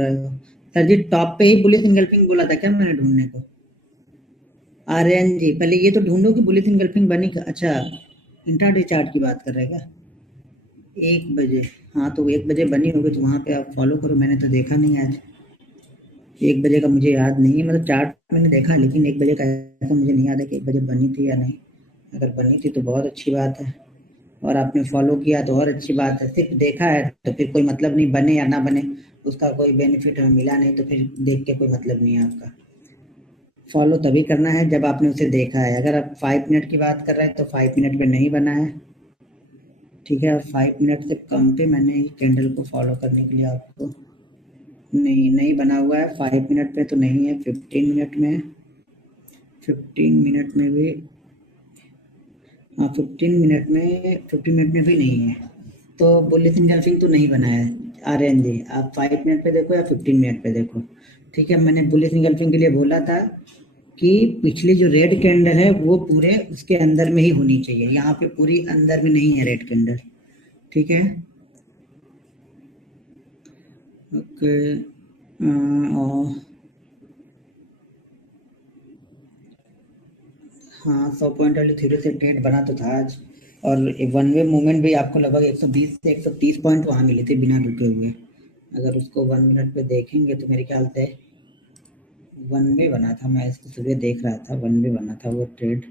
ढूंढ रहे हो? सर जी टॉप पे ही बुलिश इंगल्फिंग बोला था क्या मैंने ढूंढने को? आर्यन जी पहले ये तो ढूंढो कि बुलिश इंगल्फिंग बनी का। अच्छा इंट्राडे चार्ट की बात कर रहे हैं क्या? 1 बजे, हाँ तो 1 बजे बनी होगी तो वहाँ पे आप फॉलो करो। मैंने तो देखा नहीं आज 1 बजे का, मुझे याद नहीं है। मतलब चार्ट मैंने देखा लेकिन 1 बजे का ऐसा मुझे नहीं याद है कि 1 बजे बनी थी या नहीं। अगर बनी थी तो बहुत अच्छी बात है और आपने फॉलो किया तो और अच्छी बात है। सिर्फ देखा है तो फिर कोई मतलब नहीं, बने या ना बने उसका कोई बेनिफिट हमें मिला नहीं तो फिर देख के कोई मतलब नहीं है आपका। फॉलो तभी करना है जब आपने उसे देखा है। अगर आप 5 मिनट की बात कर रहे हैं तो 5 मिनट पे नहीं बना है, ठीक है। और 5 मिनट से कम पे मैंने कैंडल को फॉलो करने के लिए आपको नहीं बना हुआ है। 5 मिनट पे तो नहीं है, 15 मिनट में, 15 मिनट में भी, हाँ 15 मिनट में भी नहीं है। तो बुलिश इंगल्फिंग तो नहीं बना है आर्यन जी। आप 5 मिनट पे देखो या 15 मिनट पे देखो, ठीक है। मैंने बुलिश इंगल्फिंग के लिए बोला था कि पिछली जो रेड कैंडल है वो पूरे उसके अंदर में ही होनी चाहिए, यहाँ पे पूरी अंदर में नहीं है रेड कैंडल, ठीक है। ओके हाँ 100 पॉइंट वाली थ्योरी से ट्रेड बना तो था आज। और वन वे मूवमेंट भी आपको लगभग 120 से 130 पॉइंट वहाँ मिले थे बिना रुके हुए। अगर उसको 1 मिनट पे देखेंगे तो मेरे ख्याल से वन वे बना था। मैं इसको सुबह देख रहा था, वन वे बना था वो ट्रेड।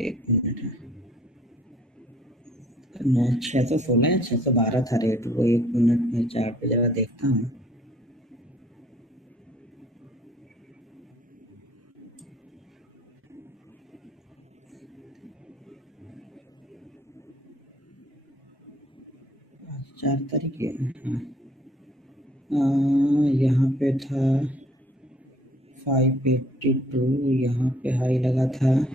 एक मिनट है, 616 या 612 था रेट वो। 1 मिनट में चार्ट पे जरा देखता हूँ। आज 4 तारीख है, हाँ यहाँ पे था 582, यहाँ पे हाई लगा था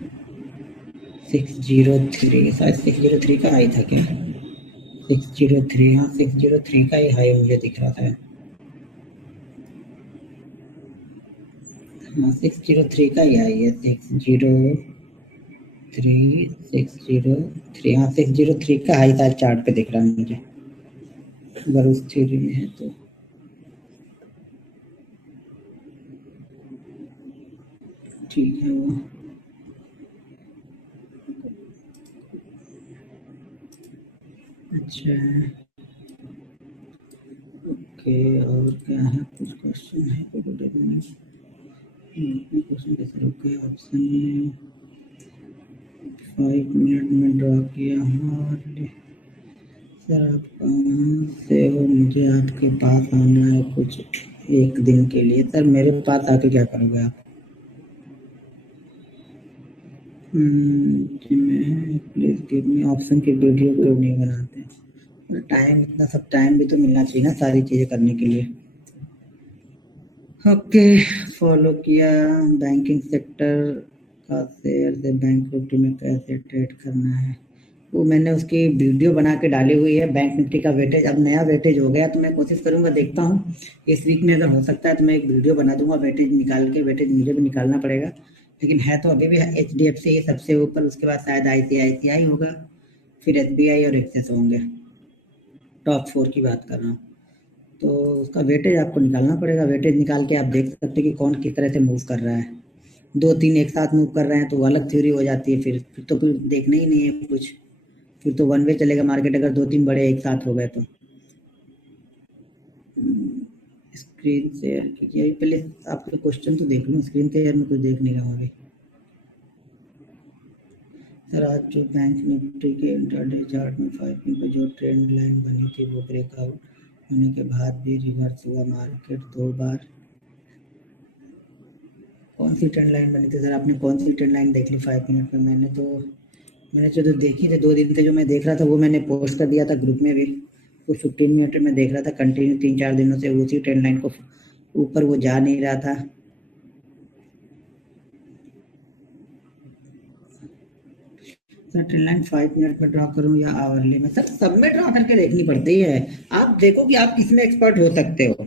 603, शायद 603 का हाई था क्या? 603, हाँ 603 का ही हाई मुझे दिख रहा था। हाँ 603 का ही हाई है, 603, हाँ 603 का हाई था चार्ट पे दिख रहा है मुझे, अगर उस थ्योरी में है तो। ठीक है वो, अच्छा ओके। और क्या है, कुछ क्वेश्चन है? क्वेश्चन कैसे रुके ऑप्शन में 5 मिनट में ड्रॉ किया हूँ। और सर आप कहाँ से हो? मुझे आपके पास आना है कुछ 1 दिन के लिए। सर मेरे पास आके क्या करोगे आप? प्लीज गिव मी ऑप्शन की वीडियो क्यों नहीं बनाते? टाइम, इतना सब टाइम भी तो मिलना चाहिए ना सारी चीजें करने के लिए। ओके फॉलो किया। बैंकिंग सेक्टर का शेयर से बैंक निफ्टी में कैसे ट्रेड करना है वो मैंने उसकी वीडियो बना के डाली हुई है। बैंक निफ्टी का वेटेज अब नया वेटेज हो गया तो मैं कोशिश करूंगा, देखता हूँ इस वीक में अगर हो सकता है तो मैं एक वीडियो बना दूंगा वेटेज निकाल के। वेटेज मुझे भी निकालना पड़ेगा लेकिन है तो अभी भी HDFC ही सबसे ऊपर, उसके बाद शायद ICICI होगा, फिर SBI और एक्सेस होंगे। टॉप 4 की बात कर रहा हूँ तो उसका वेटेज आपको निकालना पड़ेगा। वेटेज निकाल के आप देख सकते हैं कि कौन किस तरह से मूव कर रहा है। 2-3 एक साथ मूव कर रहे हैं तो वो अलग थ्योरी हो जाती है। फिर तो फिर देखना ही नहीं है कुछ, फिर तो वन वे चलेगा मार्केट अगर 2-3 बड़े एक साथ हो गए तो। स्क्रीन शेयर कीजिए पहले, आपके क्वेश्चन तो देख लूँ। स्क्रीन शेयर में कुछ देख नहीं रहा हूँ अभी। सर आज जो बैंक निफ्टी के इंट्राडे चार्ट में 5 मिनट पर जो ट्रेंड लाइन बनी थी वो ब्रेकआउट होने के बाद भी रिवर्स हुआ मार्केट 2 बार। कौन सी ट्रेंड लाइन बनी थी सर? आपने कौन सी ट्रेंड लाइन देख ली 5 मिनट में? मैंने जो देखी थी 2 दिन से जो मैं देख रहा था वो मैंने पोस्ट कर दिया था ग्रुप में भी। वो 15 मिनट में देख रहा था कंटिन्यू 3-4 दिनों से उसी ट्रेंड लाइन को ऊपर वो जा नहीं रहा था। सर ट्रेंड लाइन 5 मिनट में ड्रॉ करूं या आवरली में? सर सब में ड्रॉ करके देखनी पड़ती है। आप देखो कि आप किस में एक्सपर्ट हो सकते हो।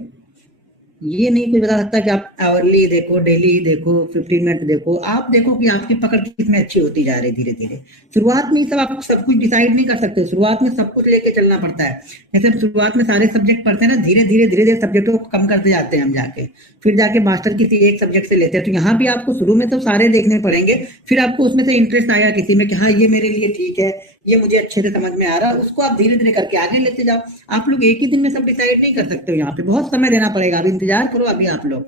ये नहीं कोई बता सकता कि आप आवरली देखो, डेली ही देखो, 15 मिनट देखो, आप देखो कि आपकी पकड़ कितनी अच्छी होती जा रही है धीरे धीरे। शुरुआत में ही सब आप सब कुछ डिसाइड नहीं कर सकते, शुरुआत में सब कुछ लेके चलना पड़ता है। जैसे हम शुरुआत में सारे सब्जेक्ट पढ़ते हैं ना, धीरे धीरे सब्जेक्टों को कम करते जाते हैं हम जाके, फिर जाके मास्टर किसी एक सब्जेक्ट से लेते हैं। तो यहाँ भी आपको शुरू में तो सारे देखने पड़ेंगे, फिर आपको उसमें से इंटरेस्ट आएगा किसी में कि हाँ ये मेरे लिए ठीक है, ये मुझे अच्छे से समझ में आ रहा है, उसको आप धीरे धीरे करके आगे लेते जाओ। आप लोग एक ही दिन में सब डिसाइड नहीं कर सकते हो, यहाँ पे बहुत समय देना पड़ेगा। अभी इंतजार करो, अभी आप लोग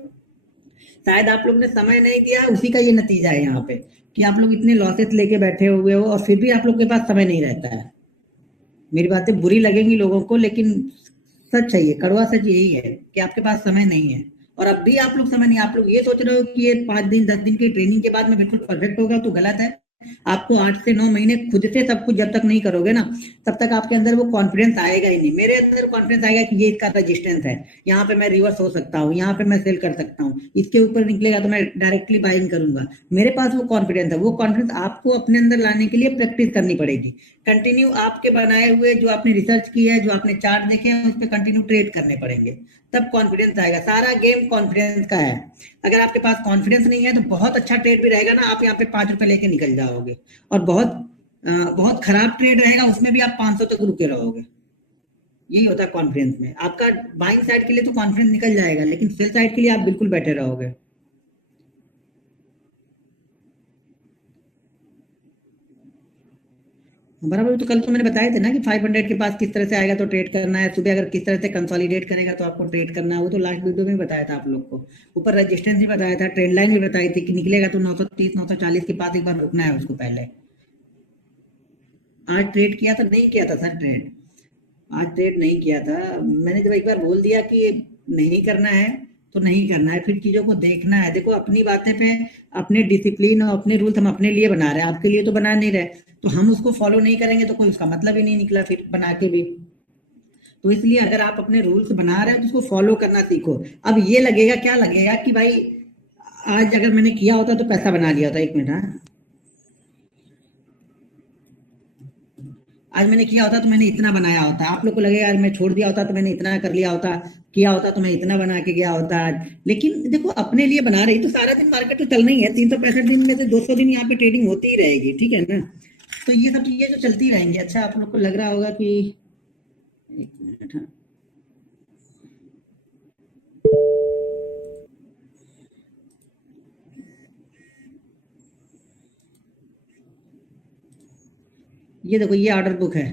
शायद आप लोग ने समय नहीं दिया, उसी का ये नतीजा है यहाँ पे कि आप लोग इतने लॉसेस लेके बैठे हुए हो और फिर भी आप लोग के पास समय नहीं रहता है। मेरी बातें बुरी लगेंगी लोगों को, लेकिन सच है, ये कड़वा सच यही है कि आपके पास समय नहीं है। और अब भी आप लोग समय नहीं, आप लोग ये सोच रहे हो कि ये 5 दिन 10 दिन की ट्रेनिंग के बाद में बिल्कुल परफेक्ट होगा, तो गलत है। आपको 8 से 9 महीने खुद से सब कुछ जब तक नहीं करोगे ना, तब तक आपके अंदर वो कॉन्फिडेंस आएगा ही नहीं। मेरे अंदर कॉन्फिडेंस आएगा कि ये इसका रजिस्टेंस है, यहाँ पे मैं रिवर्स हो सकता हूँ, यहाँ पे मैं सेल कर सकता हूँ, इसके ऊपर निकलेगा तो मैं डायरेक्टली बाइंग करूंगा। मेरे पास वो कॉन्फिडेंस है। वो कॉन्फिडेंस आपको अपने अंदर लाने के लिए प्रैक्टिस करनी पड़ेगी। कंटिन्यू आपके बनाए हुए जो आपने रिसर्च की है, जो आपने चार्ट देखे हैं, उस पर कंटिन्यू ट्रेड करने पड़ेंगे, तब कॉन्फिडेंस आएगा। सारा गेम कॉन्फिडेंस का है। अगर आपके पास कॉन्फिडेंस नहीं है तो बहुत अच्छा ट्रेड भी रहेगा ना, आप यहाँ पे 5 रुपए लेके निकल जाओगे, और बहुत खराब ट्रेड रहेगा, उसमें भी आप 500 तक रुके रहोगे। यही होता है कॉन्फिडेंस में। आपका बाइंग साइड के लिए तो कॉन्फिडेंस निकल जाएगा, लेकिन सेल साइड के लिए आप बिल्कुल बैठे रहोगे। बराबर, तो कल तो मैंने बताए थे ना कि 500 के पास किस तरह से आएगा तो ट्रेड करना है, सुबह अगर किस तरह से कंसोलिडेट करेगा तो आपको ट्रेड करना है, वो तो लास्ट वीडियो में बताया था आप लोग को। ऊपर रेजिस्टेंस भी बताया था, ट्रेंड लाइन भी बताई थी कि निकलेगा तो 930 940 के पास एक बार रुकना है उसको पहले। आज ट्रेड किया था, नहीं किया था सर ट्रेड, आज ट्रेड नहीं किया था। मैंने जब एक बार बोल दिया कि नहीं करना है तो नहीं करना है, फिर चीजों को देखना है। देखो अपनी बातें पे, अपने डिसिप्लिन और अपने रूल्स हम अपने लिए बना रहे हैं, आपके लिए तो बना नहीं रहे। तो हम उसको फॉलो नहीं करेंगे तो कोई उसका मतलब ही नहीं निकला फिर बना के भी। तो इसलिए अगर आप अपने रूल्स बना रहे हैं तो उसको फॉलो करना सीखो। अब ये लगेगा, क्या लगेगा कि भाई आज अगर मैंने किया होता तो पैसा बना लिया होता, 1 मिनट हाँ, आज मैंने किया होता तो मैंने इतना बनाया होता। आप लोग को लगेगा आज मैं छोड़ दिया होता तो मैंने इतना कर लिया होता, किया होता तो मैं इतना बना के गया होता आज। लेकिन देखो अपने लिए बना रही तो सारा दिन मार्केट तो चलना ही है, 365 दिन में से 200 दिन यहाँ पे ट्रेडिंग होती ही रहेगी, ठीक है ना। तो ये सब चीजें जो चलती रहेंगी। अच्छा आप लोग को लग रहा होगा कि 1 मिनट हाँ, ये देखो ये ऑर्डर बुक है,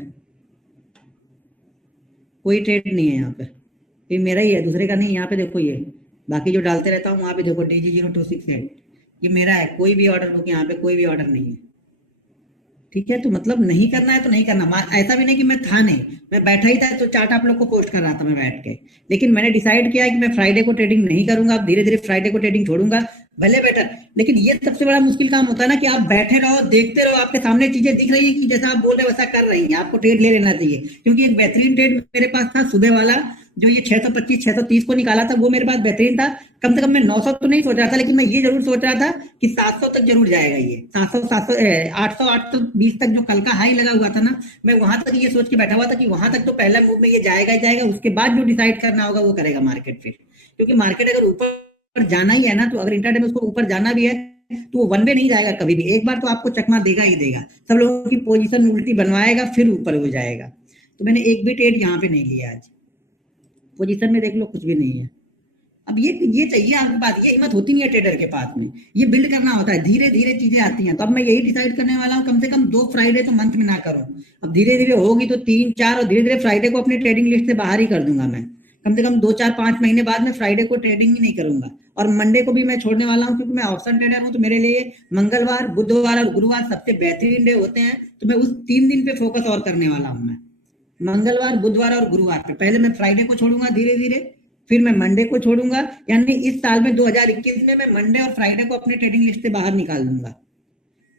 कोई ट्रेड नहीं है यहाँ पे, ये मेरा ही है, दूसरे का नहीं। यहाँ पे देखो ये बाकी जो डालते रहता हूँ वहां पे देखो DG026 है, ये मेरा है। कोई भी ऑर्डर बुक यहाँ पे कोई भी ऑर्डर नहीं है, ठीक है। तो मतलब नहीं करना है तो नहीं करना। ऐसा भी नहीं कि मैं था नहीं, मैं बैठा ही था तो चार्ट आप लोग को पोस्ट कर रहा था मैं बैठ के। लेकिन मैंने डिसाइड किया है कि मैं फ्राइडे को ट्रेडिंग नहीं करूंगा, अब धीरे धीरे फ्राइडे को ट्रेडिंग छोड़ूंगा। भले बेटर, लेकिन ये सबसे बड़ा मुश्किल काम होता है ना कि आप बैठे रहो, देखते रहो, आपके सामने चीजें दिख रही है कि जैसा आप बोल रहे हो वैसा कर रही है, आपको ट्रेड ले लेना चाहिए। क्योंकि एक बेहतरीन ट्रेड मेरे पास था सुबह वाला, जो ये 625 630 को निकाला था, वो मेरे पास बेहतरीन था। कम से कम मैं 900 तो नहीं सोच रहा था, लेकिन मैं ये जरूर सोच रहा था कि 700 तक जरूर जाएगा ये, 700 700 800 820 तक जो कल का हाई लगा हुआ था ना, मैं वहां तक ये सोच के बैठा हुआ था कि वहां तक तो पहला मूव में ये जाएगा ही जाएगा, उसके बाद जो डिसाइड करना होगा वो करेगा मार्केट फिर। क्योंकि मार्केट अगर ऊपर जाना ही है ना, तो अगर इंटरडे में उसको ऊपर जाना भी है तो वो वन वे नहीं जाएगा कभी भी, एक बार तो आपको चकमा देगा ही देगा। सब लोगों की पोजीशन उल्टी बनवाएगा फिर ऊपर हो जाएगा। तो मैंने एक भी ट्रेड यहाँ पे नहीं लिया आज। पोजीशन में देख लो कुछ भी नहीं है। अब ये चाहिए आपके पास, ये हिम्मत होती नहीं है ट्रेडर के पास में। ये बिल्ड करना होता है, धीरे धीरे चीजें आती हैं। तो अब मैं यही डिसाइड करने वाला हूँ, कम से कम 2 फ्राइडे तो मंथ में ना करूँ। अब धीरे धीरे होगी तो 3 4, और धीरे धीरे फ्राइडे को अपनी ट्रेडिंग लिस्ट से बाहर ही कर दूंगा मैं। कम से कम 2 4 5 महीने बाद में फ्राइडे को ट्रेडिंग ही नहीं करूंगा। और मंडे को भी मैं छोड़ने वाला हूँ, क्योंकि मैं ऑप्शन ट्रेडर हूँ, तो मेरे लिए मंगलवार बुधवार और गुरुवार सबसे बेहतरीन डे होते हैं। तो मैं उस 3 दिन पे फोकस और करने वाला हूँ मैं, मंगलवार बुधवार और गुरुवार पे। पहले मैं फ्राइडे को छोड़ूंगा धीरे धीरे, फिर मैं मंडे को छोड़ूंगा। यानी इस साल में 2021 में मैं मंडे और फ्राइडे को अपने ट्रेडिंग लिस्ट से बाहर निकाल दूंगा।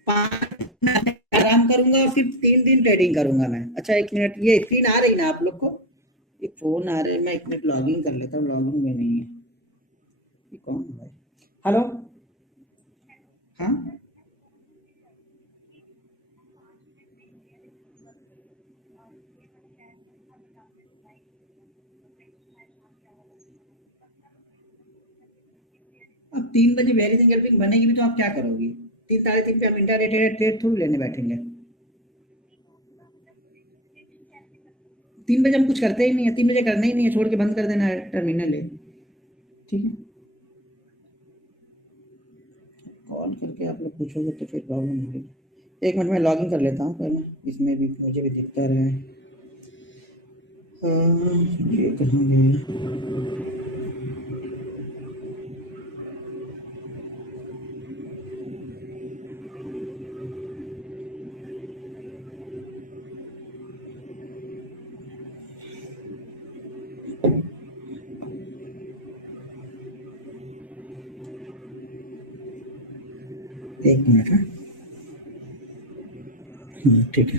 5 दिन आराम करूंगा और सिर्फ 3 दिन ट्रेडिंग करूंगा मैं। अच्छा 1 मिनट, ये स्क्रीन आ रही ना आप लोग को? ये फोन आ रहे हैं, मैं 1 मिनट लॉग इन कर लेता हूँ, लॉग इन में नहीं है। ये कौन है भाई? हेलो, हाँ 3 बजे बेरिस एंगल्फिंग बनेगी भी तो आप क्या करोगी? 3 साढ़े 3 पे आप इंट्राडे ट्रेड थोड़ी लेने बैठेंगे। 3 बजे हम कुछ करते ही नहीं है, 3 बजे करना ही नहीं है, छोड़ के बंद कर देना है टर्मिनल है, ठीक है। कॉल करके आप लोग पूछोगे तो फिर प्रॉब्लम होगी। 1 मिनट में लॉगिन कर लेता हूँ पहले, इसमें भी मुझे भी दिखता रहे। ये कहाँ गया? एक मिनट है, ठीक है।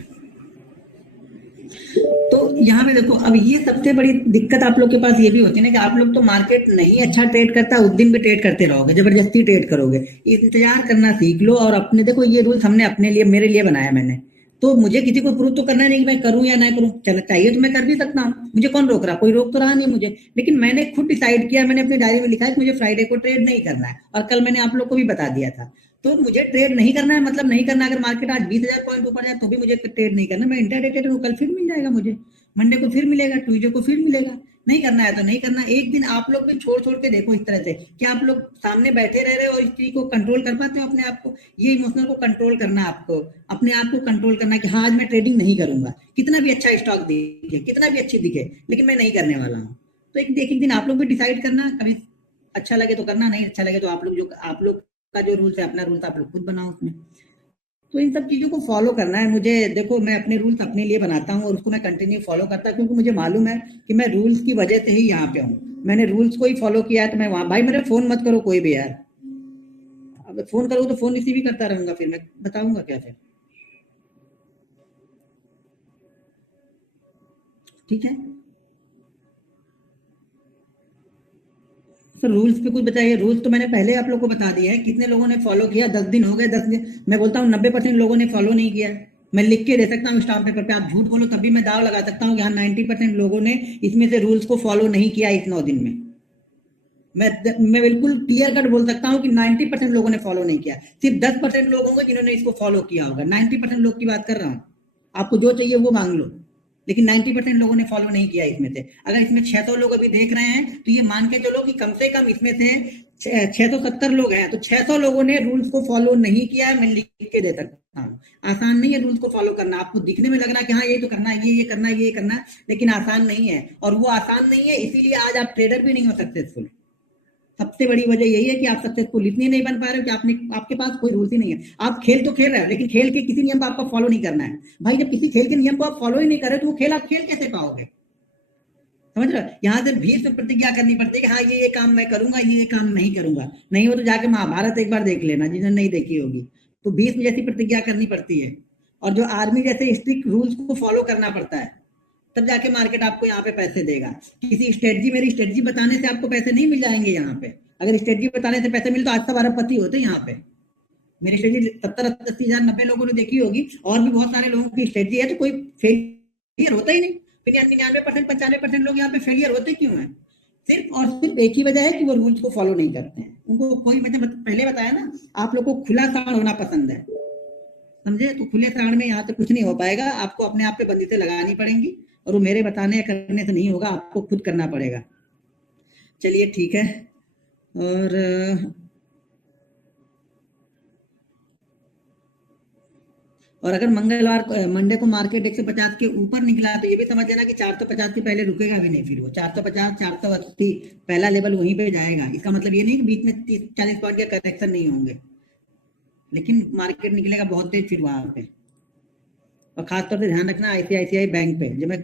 तो यहाँ पे देखो, अब ये सबसे बड़ी दिक्कत आप लोग के पास ये भी होती है ना कि आप लोग तो मार्केट नहीं अच्छा ट्रेड करता, उस दिन भी ट्रेड करते रहोगे, जबरदस्ती ट्रेड करोगे। इंतजार करना सीख लो। और अपने देखो, ये रूल्स हमने अपने लिए, मेरे लिए बनाया मैंने, तो मुझे किसी को प्रूव तो करना नहीं कि मैं करूं या ना करूं। चल चाहिए तो मैं कर भी सकता हूँ, मुझे कौन रोक रहा? कोई रोक तो रहा नहीं मुझे। लेकिन मैंने खुद डिसाइड किया, मैंने अपनी डायरी में लिखा है कि मुझे फ्राइडे को ट्रेड नहीं करना है, और कल मैंने आप लोग को भी बता दिया था। तो मुझे ट्रेड नहीं करना है, मतलब नहीं करना। अगर मार्केट आज 20,000 पॉइंट ऊपर जाए तो भी मुझे ट्रेड नहीं करना। मैं इंट्राडे ट्रेडर हूं, कल फिर मिल जाएगा मुझे, मंडे को फिर मिलेगा, ट्यूजडे को फिर मिलेगा। नहीं करना है तो नहीं करना। एक दिन आप लोग भी छोड़ छोड़ के देखो इस तरह से कि आप लोग सामने बैठे रह रहे हो और इस चीज को कंट्रोल कर पाते हो अपने आप को। ये इमोशनल को कंट्रोल करना है आपको, अपने आप को कंट्रोल करना कि हाँ आज मैं ट्रेडिंग नहीं करूंगा। कितना भी अच्छा स्टॉक दिखे, कितना भी अच्छी दिखे, लेकिन मैं नहीं करने वाला हूँ। तो एक दिन आप लोग भी डिसाइड करना, कभी अच्छा लगे तो करना, नहीं अच्छा लगे तो आप लोग का जो रूल्स है, अपना रूल्स आप लोग खुद बनाओ उसमें। तो इन सब चीजों को फॉलो करना है मुझे। देखो, मैं अपने रूल्स अपने लिए बनाता हूँ और उसको मैं कंटिन्यू फॉलो करता हूँ, क्योंकि मुझे मालूम है कि मैं रूल्स की वजह से ही यहाँ पे हूँ। मैंने रूल्स को ही फॉलो किया है तो मैं वहां। भाई मेरे फोन मत करो कोई भी यार, अब फोन करो तो फोन रिसीव ही करता रहूंगा, फिर मैं बताऊंगा क्या फिर? ठीक है। सर रूल्स पे कुछ बताइए। रूल्स तो मैंने पहले आप लोग को बता दिया है, कितने लोगों ने फॉलो किया? 10 दिन हो गए, 10 दिन। मैं बोलता हूँ 90% लोगों ने फॉलो नहीं किया। मैं लिख के दे सकता हूँ स्टाम्प पेपर पे, आप झूठ बोलो तब भी मैं दाव लगा सकता हूँ कि हाँ 90% लोगों ने इसमें से रूल्स को फॉलो नहीं किया इस 9 दिन में। मैं बिल्कुल क्लियर कट बोल सकता हूँ कि 90% लोगों ने फॉलो नहीं किया। सिर्फ 10% लोग होंगे जिन्होंने इसको फॉलो किया होगा। 90% लोग की बात कर रहा हूँ। आपको जो चाहिए वो मांग लो, लेकिन 90% लोगों ने फॉलो नहीं किया इसमें से। अगर इसमें 600 लोग अभी देख रहे हैं तो ये मान के चलो कि कम से कम इसमें से 670 लोग हैं, तो 600 लोगों ने रूल्स को फॉलो नहीं किया है। मैं लिख के दे सकता हूँ। आसान नहीं है रूल्स को फॉलो करना। आपको दिखने में लग रहा है कि हाँ ये तो करना है, ये करना है, ये करना है, लेकिन आसान नहीं है। और वो आसान नहीं है, इसीलिए आज आप ट्रेडर भी नहीं हो सक्सेसफुल। सबसे बड़ी वजह यही है कि आप सक्सेसफुल इसलिए नहीं बन पा रहे हो कि आपके पास कोई रूल्स ही नहीं है। आप खेल तो खेल रहे हो, लेकिन खेल के किसी नियम को आपको फॉलो नहीं करना है। भाई जब किसी खेल के नियम को आप फॉलो ही नहीं कर रहे तो वो खेल आप खेल कैसे पाओगे? समझ रहे हो? यहाँ से भीष्म प्रतिज्ञा करनी पड़ती है कि हाँ ये काम मैं करूंगा, ये काम नहीं करूंगा। नहीं हो तो जाके महाभारत एक बार देख लेना, जिन्होंने नहीं देखी होगी। तो भीष्म जैसी प्रतिज्ञा करनी पड़ती है, और जो आर्मी जैसे स्ट्रिक्ट रूल्स को फॉलो करना पड़ता है, तब जाके मार्केट आपको यहाँ पे पैसे देगा। किसी स्ट्रेटजी, मेरी स्ट्रेटजी बताने से आपको पैसे नहीं मिल जाएंगे यहाँ पे। अगर स्ट्रेटजी बताने से पैसे मिले तो आज सब अरबपति होते यहाँ पे। मेरी स्ट्रेटजी 70-80 हजार 90 लोगों ने देखी होगी, और भी बहुत सारे लोगों की स्ट्रेटजी है, तो कोई फेलियर होता ही नहीं। फिर 99% 95% लोग यहाँ पे फेलियर होते क्यों है? सिर्फ और सिर्फ एक ही वजह है कि वो रूल्स को फॉलो नहीं करते हैं। उनको कोई, मैंने पहले बताया ना, आप लोग को खुला सांड होना पसंद है, समझे? तो खुले सांड में यहाँ से कुछ नहीं हो पाएगा। आपको अपने आप पे बंदिशें लगानी पड़ेंगी, और वो मेरे बताने या करने से नहीं होगा, आपको खुद करना पड़ेगा। चलिए ठीक है। और अगर मंडे को मार्केट 150 के ऊपर निकला तो ये भी समझ लेना कि 450 के पहले रुकेगा भी नहीं। फिर वो 450 480 पहला लेवल वहीं पे जाएगा। इसका मतलब ये नहीं कि बीच में 30-40 पॉइंट के करेक्शन नहीं होंगे, लेकिन मार्केट निकलेगा बहुत तेज फिर वहां पे। और खासतौर से ध्यान रखना आईसीआईसीआई बैंक पे, जो मैं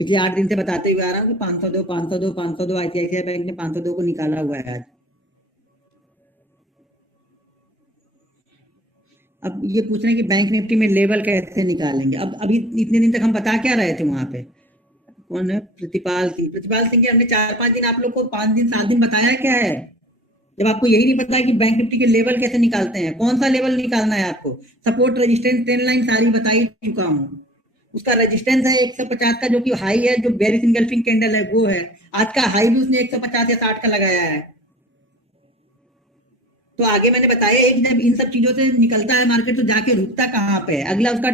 पिछले 8 दिन से बताते हुए आ रहा हूँ कि 502 502 502 आईसीआईसीआई बैंक ने 502 को निकाला हुआ है आज। अब ये पूछ रहे हैं कि बैंक निफ्टी में लेवल कैसे निकालेंगे। अब अभी इतने दिन तक हम बता क्या रहे थे वहां पे? कौन है? प्रतिपाल सिंह। प्रतिपाल सिंह के हमने 4-5 दिन आप लोग को, 5 दिन 7 दिन बताया क्या है? जब आपको यही नहीं पता है कि बैंक निफ्टी के लेवल कैसे निकालते हैं, कौन सा लेवल निकालना है आपको? सपोर्ट रेजिस्टेंस ट्रेंड लाइन सारी बता ही चुका हूँ। उसका रेजिस्टेंस है 150 का, जो कि हाई है, जो बेरिश इंगल्फिंग कैंडल है वो है। आज का हाई भी उसने 150 या 60 का लगाया है। तो आगे मैंने बताया, एक जब इन सब चीजों से निकलता है मार्केट तो जाके रुकता कहाँ पे है, अगला उसका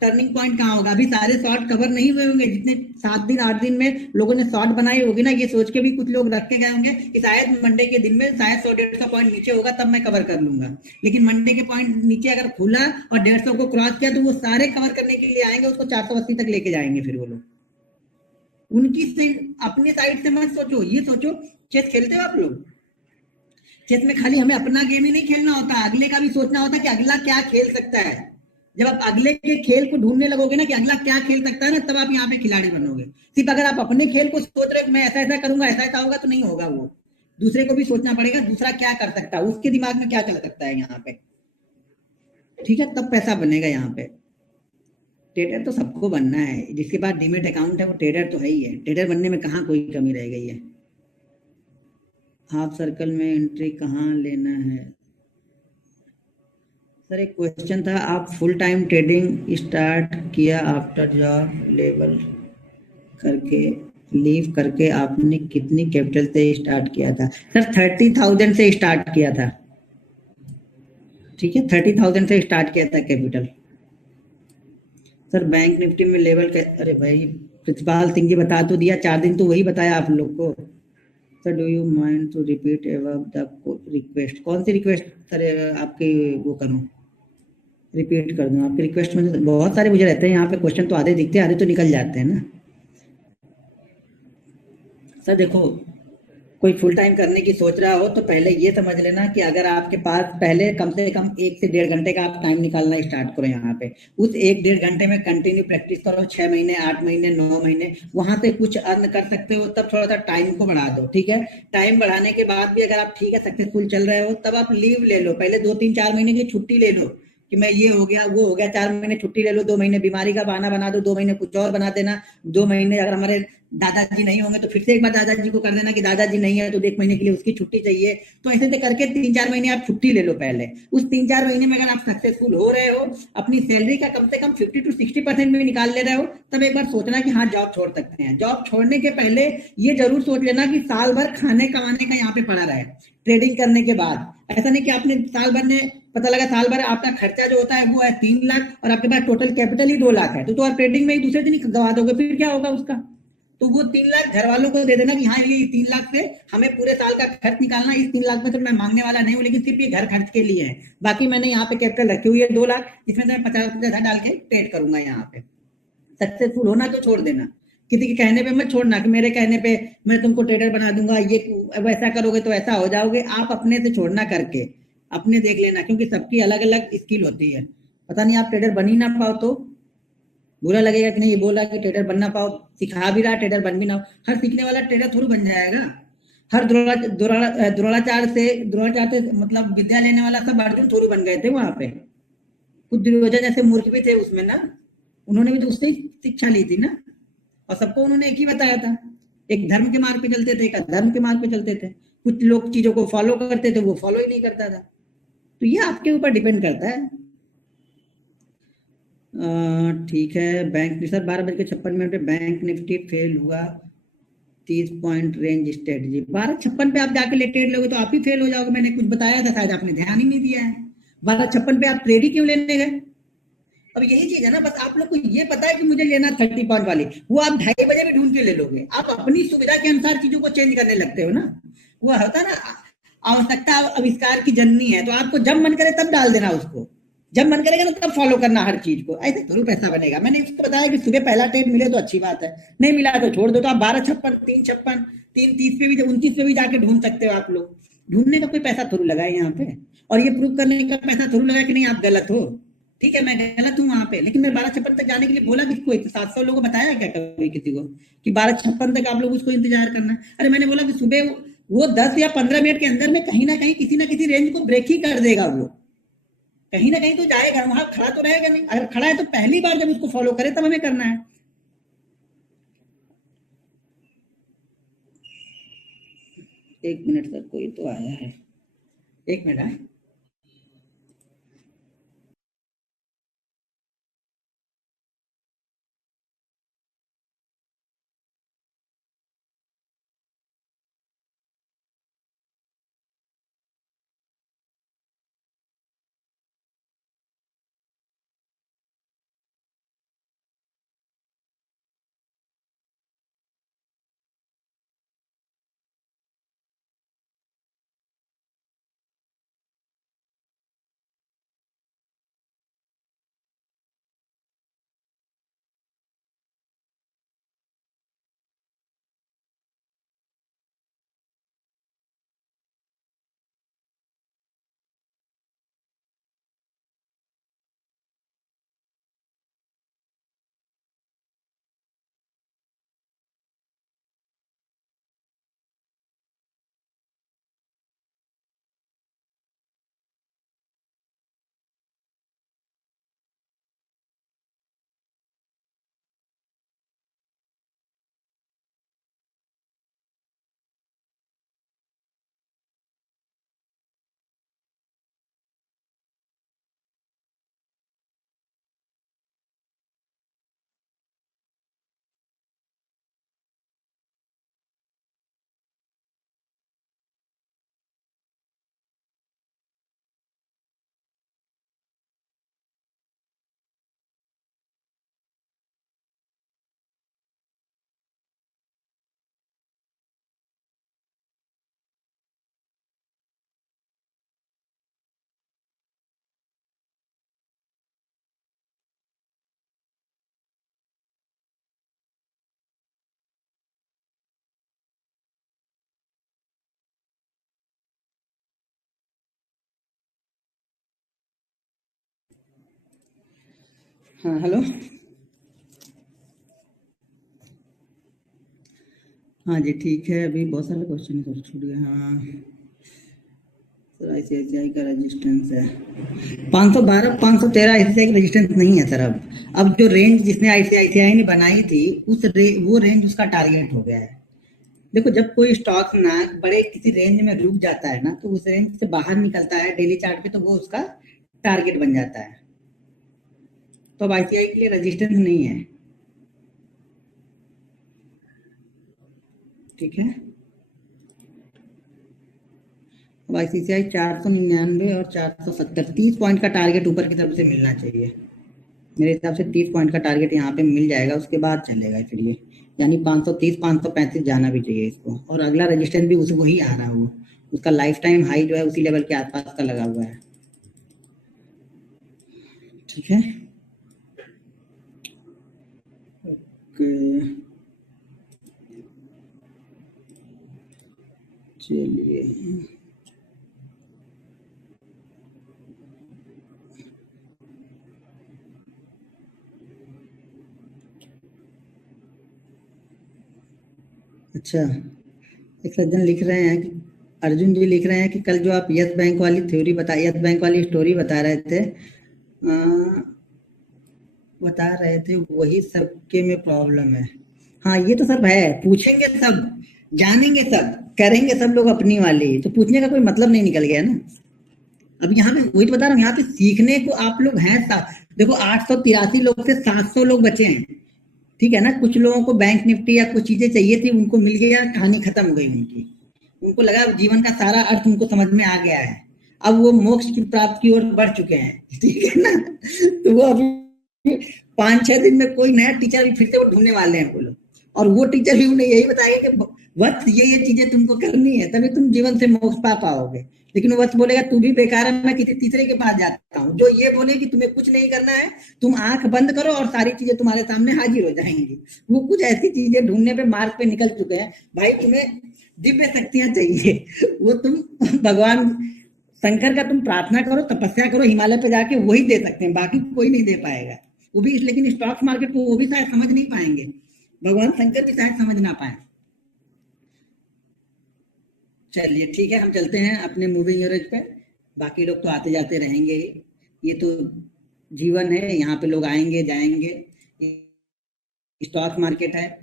टर्निंग पॉइंट कहाँ होगा। अभी सारे शॉर्ट कवर नहीं हुए होंगे, जितने 7 दिन 8 दिन में लोगों ने शॉर्ट बनाई होगी ना, ये सोच के भी कुछ लोग रख के गए होंगे कि शायद मंडे के दिन में शायद 100 150 पॉइंट नीचे होगा तब मैं कवर कर लूंगा। लेकिन मंडे के पॉइंट नीचे अगर खुला और 150 को क्रॉस किया तो वो सारे कवर करने के लिए आएंगे, उसको 480 तक लेके जाएंगे फिर वो लोग। उनकी अपनी साइड से मत सोचो, ये सोचो चेस खेलते हो आप लोग, चेस में खाली हमें अपना गेम ही नहीं खेलना होता, अगले का भी सोचना होता है कि अगला क्या खेल सकता है। जब आप अगले के खेल को ढूंढने लगोगे ना कि अगला क्या खेल सकता है ना, तब आप यहाँ पे खिलाड़ी बनोगे। सिर्फ अगर आप अपने खेल को सोच रहे हो मैं ऐसा ऐसा करूंगा ऐसा ऐसा होगा, तो नहीं होगा वो। दूसरे को भी सोचना पड़ेगा, दूसरा क्या कर सकता है, उसके दिमाग में क्या चल सकता है यहाँ पे। ठीक है, तब पैसा बनेगा यहाँ पे। ट्रेडर तो सबको बनना है, जिसके पास डीमेट अकाउंट है वो ट्रेडर तो है ही है, ट्रेडर बनने में कहाँ कोई कमी रह गई है। हाफ सर्कल में एंट्री कहाँ लेना है? सर एक क्वेश्चन था, आप फुल टाइम ट्रेडिंग स्टार्ट किया आफ्टर जॉब लेवल करके लीव करके आपने कितनी कैपिटल से स्टार्ट किया था? सर 30,000 से स्टार्ट किया था। ठीक है, 30,000 से स्टार्ट किया था कैपिटल। सर बैंक निफ्टी में लेवल अरे भाई प्रिंसिपाल सिंह जी बता तो दिया, 4 दिन तो वही बताया आप लोग को। Sir do you mind to repeat above the request? कौन सी रिक्वेस्ट सर आपकी वो करूँ, रिपीट कर दूं आपकी रिक्वेस्ट में? तो बहुत सारे मुझे रहते हैं यहाँ पे क्वेश्चन, तो आधे दिखते हैं आधे तो निकल जाते हैं ना। सर देखो, कोई फुल टाइम करने की सोच रहा हो तो पहले ये समझ लेना कि अगर आपके पास पहले कम से कम 1 से 1.5 घंटे का आप टाइम निकालना स्टार्ट करो यहाँ पे, उस 1 1.5 घंटे में कंटिन्यू प्रैक्टिस करो, 6 महीने 8 महीने 9 महीने, वहां से कुछ अर्न कर सकते हो, तब थोड़ा सा टाइम को बढ़ा दो। ठीक है, टाइम बढ़ाने के बाद भी अगर आप ठीक है सक्सेसफुल चल रहे हो, तब आप लीव ले लो, पहले 2 3 4 महीने की छुट्टी ले लो कि मैं ये हो गया वो हो गया, 4 महीने छुट्टी ले लो, 2 महीने बीमारी का बहाना बना दो, 2 महीने कुछ और बना देना, 2 महीने अगर हमारे दादाजी नहीं होंगे तो फिर से एक बार दादाजी को कर देना कि दादाजी नहीं है तो 1 महीने के लिए उसकी छुट्टी चाहिए। तो ऐसे से करके 3 4 महीने आप छुट्टी ले लो पहले, उस 3 4 महीने में अगर आप सक्सेसफुल हो रहे हो, अपनी सैलरी का कम से कम 50 to 60% भी निकाल ले रहे हो, तब एक बार सोचना कि हाँ जॉब छोड़ सकते हैं। जॉब छोड़ने के पहले ये जरूर सोच लेना कि साल भर खाने कमाने का यहाँ पे पड़ा रहे ट्रेडिंग करने के बाद। ऐसा नहीं कि आपने साल भर में पता लगा साल भर आपका खर्चा जो होता है वो है 3 लाख और आपके पास टोटल कैपिटल ही 2 लाख है, तो आप ट्रेडिंग में ही दूसरे दिन ही गवा दोगे, फिर क्या होगा उसका? तो वो 3 लाख घर वालों को दे देना कि हाँ ये 3 लाख से हमें पूरे साल का खर्च निकालना, इस 3 लाख में तो मैं मांगने वाला नहीं हूँ, लेकिन सिर्फ ये घर खर्च के लिए है, बाकी मैंने यहाँ पे कैपिटल रखी हुई है 2 लाख, इसमें मैं 50 डाल के ट्रेड करूंगा यहाँ पे। सक्सेसफुल होना तो छोड़ देना, किसी के कहने पे मत छोड़ना कि मेरे कहने पे मैं तुमको ट्रेडर बना दूंगा, ये वैसा करोगे तो ऐसा हो जाओगे, आप अपने से छोड़ना करके अपने देख लेना, क्योंकि सबकी अलग अलग स्किल होती है। पता नहीं आप ट्रेडर बन ही ना पाओ तो बुरा लगेगा कि नहीं, ये बोला कि ट्रेडर बन ना पाओ, सिखा भी रहा ट्रेडर बन भी ना हो, हर सीखने वाला ट्रेडर थोड़ी बन जाएगा। हर द्रोणाचार्य से मतलब विद्या लेने वाला सब अर्जुन थोड़ी बन गए थे वहां पे, कुछ दुर्योधन जैसे मूर्ख भी थे उसमें ना, उन्होंने भी तो उससे ही शिक्षा ली थी ना, और सबको उन्होंने एक ही बताया था, एक धर्म के मार्ग पे चलते थे एक अधर्म के मार्ग पे चलते थे, कुछ लोग चीजों को फॉलो करते थे वो फॉलो ही नहीं करता था। तो ये आपके ऊपर डिपेंड करता है। ठीक है, बैंक सर 12:56 पे बैंक निफ्टी फेल हुआ, 30 पॉइंट रेंज स्ट्रेटजी 12:56 पे आप जाके ले ट्रेड लोगे तो आप ही फेल हो जाओगे, मैंने कुछ बताया था शायद आपने ध्यान ही नहीं दिया है। 12:56 पे आप ट्रेड ही क्यों लेने गए? अब यही चीज है ना, बस आप लोग को ये पता है कि मुझे लेना 30 पॉइंट वाली, वो आप 2:30 बजे भी ढूंढ के ले लोगे, आप अपनी सुविधा के अनुसार चीजों को चेंज करने लगते हो ना। वो होता है ना, आवश्यकता आविष्कार की जननी है, तो आपको जब मन करे तब डाल देना उसको, जब मन करेगा ना तब फॉलो करना हर चीज को, ऐसे थोड़ी पैसा बनेगा। मैंने इसको बताया कि सुबह पहला ट्रेड मिले तो अच्छी बात है, नहीं मिला तो छोड़ दो, तो आप 12:56 3:56 3:30 पे भी 29 पे भी जाके ढूंढ सकते हो आप लोग, ढूंढने का कोई पैसा थोड़ी लगा है यहाँ पे, और ये प्रूव करने का पैसा थोड़ी लगा कि नहीं आप गलत हो। ठीक है मैं गलत हूँ वहां पे, लेकिन मैं 12:56 तक जाने के लिए बोला किसको, 700 लोगों को बताया क्या कभी किसी को कि 12:56 तक आप लोग उसको इंतजार करना है? अरे मैंने बोला कि सुबह वो 10 या 15 मिनट के अंदर में कहीं ना कहीं किसी ना किसी रेंज को ब्रेक ही कर देगा, वो कहीं ना कहीं तो जाएगा, वहां खड़ा तो रहेगा नहीं, अगर खड़ा है तो पहली बार जब उसको फॉलो करे तब हमें करना है। एक मिनट सर, कोई तो आया है, एक मिनट। हाँ हेलो। हाँ जी ठीक है, अभी बहुत सारे क्वेश्चन तो छूट गए। हाँ सर, आईसीआईसीआई का रेजिस्टेंस है 512, 513 आईसीआईसीआई का रेजिस्टेंस नहीं है सर। अब जो रेंज जिसने आईसीआईसीआई ने बनाई थी वो रेंज उसका टारगेट हो गया है। देखो, जब कोई स्टॉक ना बड़े किसी रेंज में रुक जाता है ना, तो उस रेंज से बाहर निकलता है डेली चार्ट पे, तो वो उसका टारगेट बन जाता है। तो अब आईसीआई के लिए रेजिस्टेंस नहीं है। ठीक है, अब आईसीआईसीआई 499 और 470, 30 पॉइंट का टारगेट ऊपर की तरफ से मिलना चाहिए। मेरे हिसाब से 30 पॉइंट का टारगेट यहाँ पे मिल जाएगा, उसके बाद चलेगा फिर ये, यानी 530, 535 जाना भी चाहिए इसको। और अगला रजिस्टेंस भी उसे वही आ रहा है, वो उसका लाइफ टाइम हाई जो है उसी लेवल के आसपास का लगा हुआ है। ठीक है, ओके, चलिए। अच्छा, एक सज्जन लिख रहे हैं कि अर्जुन जी लिख रहे हैं कि कल जो आप यस बैंक वाली थ्योरी यस बैंक वाली स्टोरी बता रहे थे, वही सबके में प्रॉब्लम है। हाँ ये तो सब है, पूछेंगे सब, जानेंगे सब, करेंगे सब लोग अपनी वाली, तो पूछने का कोई मतलब नहीं निकल गया ना। अब यहाँ पे वही तो बता रहा हूँ, यहाँ पे सीखने को आप लोग हैं देखो 883 लोग से 700 लोग बचे हैं। ठीक है ना, कुछ लोगों को बैंक निफ्टी या कुछ चीजें चाहिए थी, उनको मिल गया, कहानी खत्म हो गई उनकी। उनको लगा जीवन का सारा अर्थ उनको समझ में आ गया है, अब वो मोक्ष की प्राप्ति की ओर बढ़ चुके हैं। ठीक है ना, तो वो अभी 5-6 दिन में कोई नया टीचर भी फिर से वो ढूंढने वाले हैं बोलो, और वो टीचर भी उन्हें यही बताएंगे कि वक्त ये चीजें तुमको करनी है, तभी तुम जीवन से मोक्ष पा पाओगे। लेकिन वो वक्त बोलेगा तू भी बेकार है, मैं किसी तीसरे के पास जाता हूँ जो ये बोले कि तुम्हें कुछ नहीं करना है, तुम आंख बंद करो और सारी चीजें तुम्हारे सामने हाजिर हो जाएंगी। वो कुछ ऐसी चीजें ढूंढने पे मार्ग पे निकल चुके हैं। भाई तुम्हें दिव्य शक्तियां चाहिए, वो तुम भगवान शंकर का तुम प्रार्थना करो, तपस्या करो, हिमालय पे जाके वही दे सकते हैं, बाकी कोई नहीं दे पाएगा। वो भी लेकिन स्टॉक मार्केट को वो भी शायद समझ नहीं पाएंगे, भगवान शंकर भी शायद समझ ना पाए। चलिए ठीक है, हम चलते हैं अपने मूविंग एवरेज पे, बाकी लोग तो आते जाते रहेंगे ही, ये तो जीवन है, यहाँ पे लोग आएंगे जाएंगे। स्टॉक मार्केट है,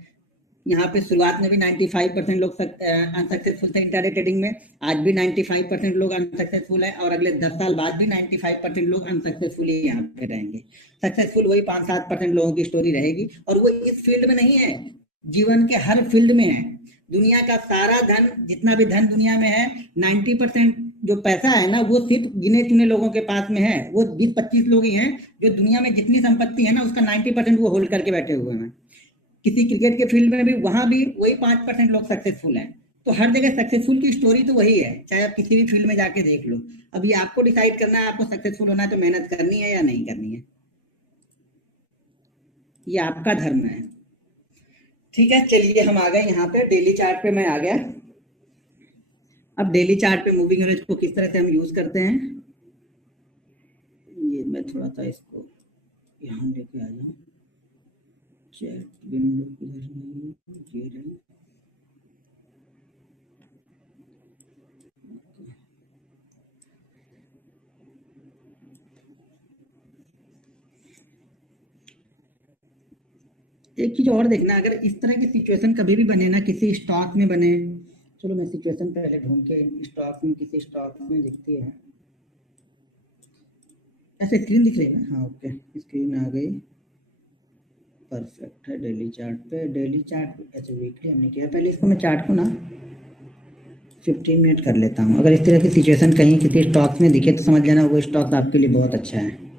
यहाँ पे शुरुआत में भी 95% लोग अनसक्सेसफुल थे इंट्राडे ट्रेडिंग में, आज भी 95% लोग अनसक्सेसफुल है, और अगले 10 साल बाद भी 95% लोग अनसक्सेसफुल ही यहाँ पे रहेंगे। सक्सेसफुल वही 5-7% लोगों की स्टोरी रहेगी, और वो इस फील्ड में नहीं है, जीवन के हर फील्ड में है। दुनिया का सारा धन, जितना भी धन दुनिया में है, 90% जो पैसा है ना, वो सिर्फ गिने चुने लोगों के पास में है। वो 20-25 लोग ही हैं जो दुनिया में जितनी संपत्ति है ना, उसका 90% वो होल्ड करके बैठे हुए हैं। किसी क्रिकेट के फील्ड में भी वहां भी वही 5% लोग सक्सेसफुल हैं। तो हर जगह सक्सेसफुल की स्टोरी तो वही है, चाहे आप किसी भी फील्ड में जाके देख लो। अब ये आपको डिसाइड करना है, आपको सक्सेसफुल होना है तो मेहनत करनी है या नहीं करनी है, ये आपका धर्म है। ठीक है, चलिए हम आ गए यहाँ पे डेली चार्ट पे, मैं आ गया। अब डेली चार्ट पे मूविंग एवरेज को किस तरह से हम यूज करते हैं, ये मैं थोड़ा सा इसको यहाँ लेके आ जाऊँ। चैट विंडो किधर नहीं, ये रही। एक चीज और देखना, अगर इस तरह की सिचुएशन कभी भी बने ना, किसी स्टॉक में बने, चलो मैं सिचुएशन पहले ढूंढ के, स्टॉक में किसी स्टॉक में दिखती है, ऐसे स्क्रीन दिख रही है ना, हाँ ओके, स्क्रीन आ गई, परफेक्ट है। डेली चार्ट पे, डेली चार्ट ऐसे वीकली हमने किया, पहले इसको मैं चार्ट को ना 15 मिनट कर लेता हूँ। अगर इस तरह की सिचुएशन कहीं किसी स्टॉक में दिखे तो समझ लेना वो स्टॉक आपके लिए बहुत अच्छा है।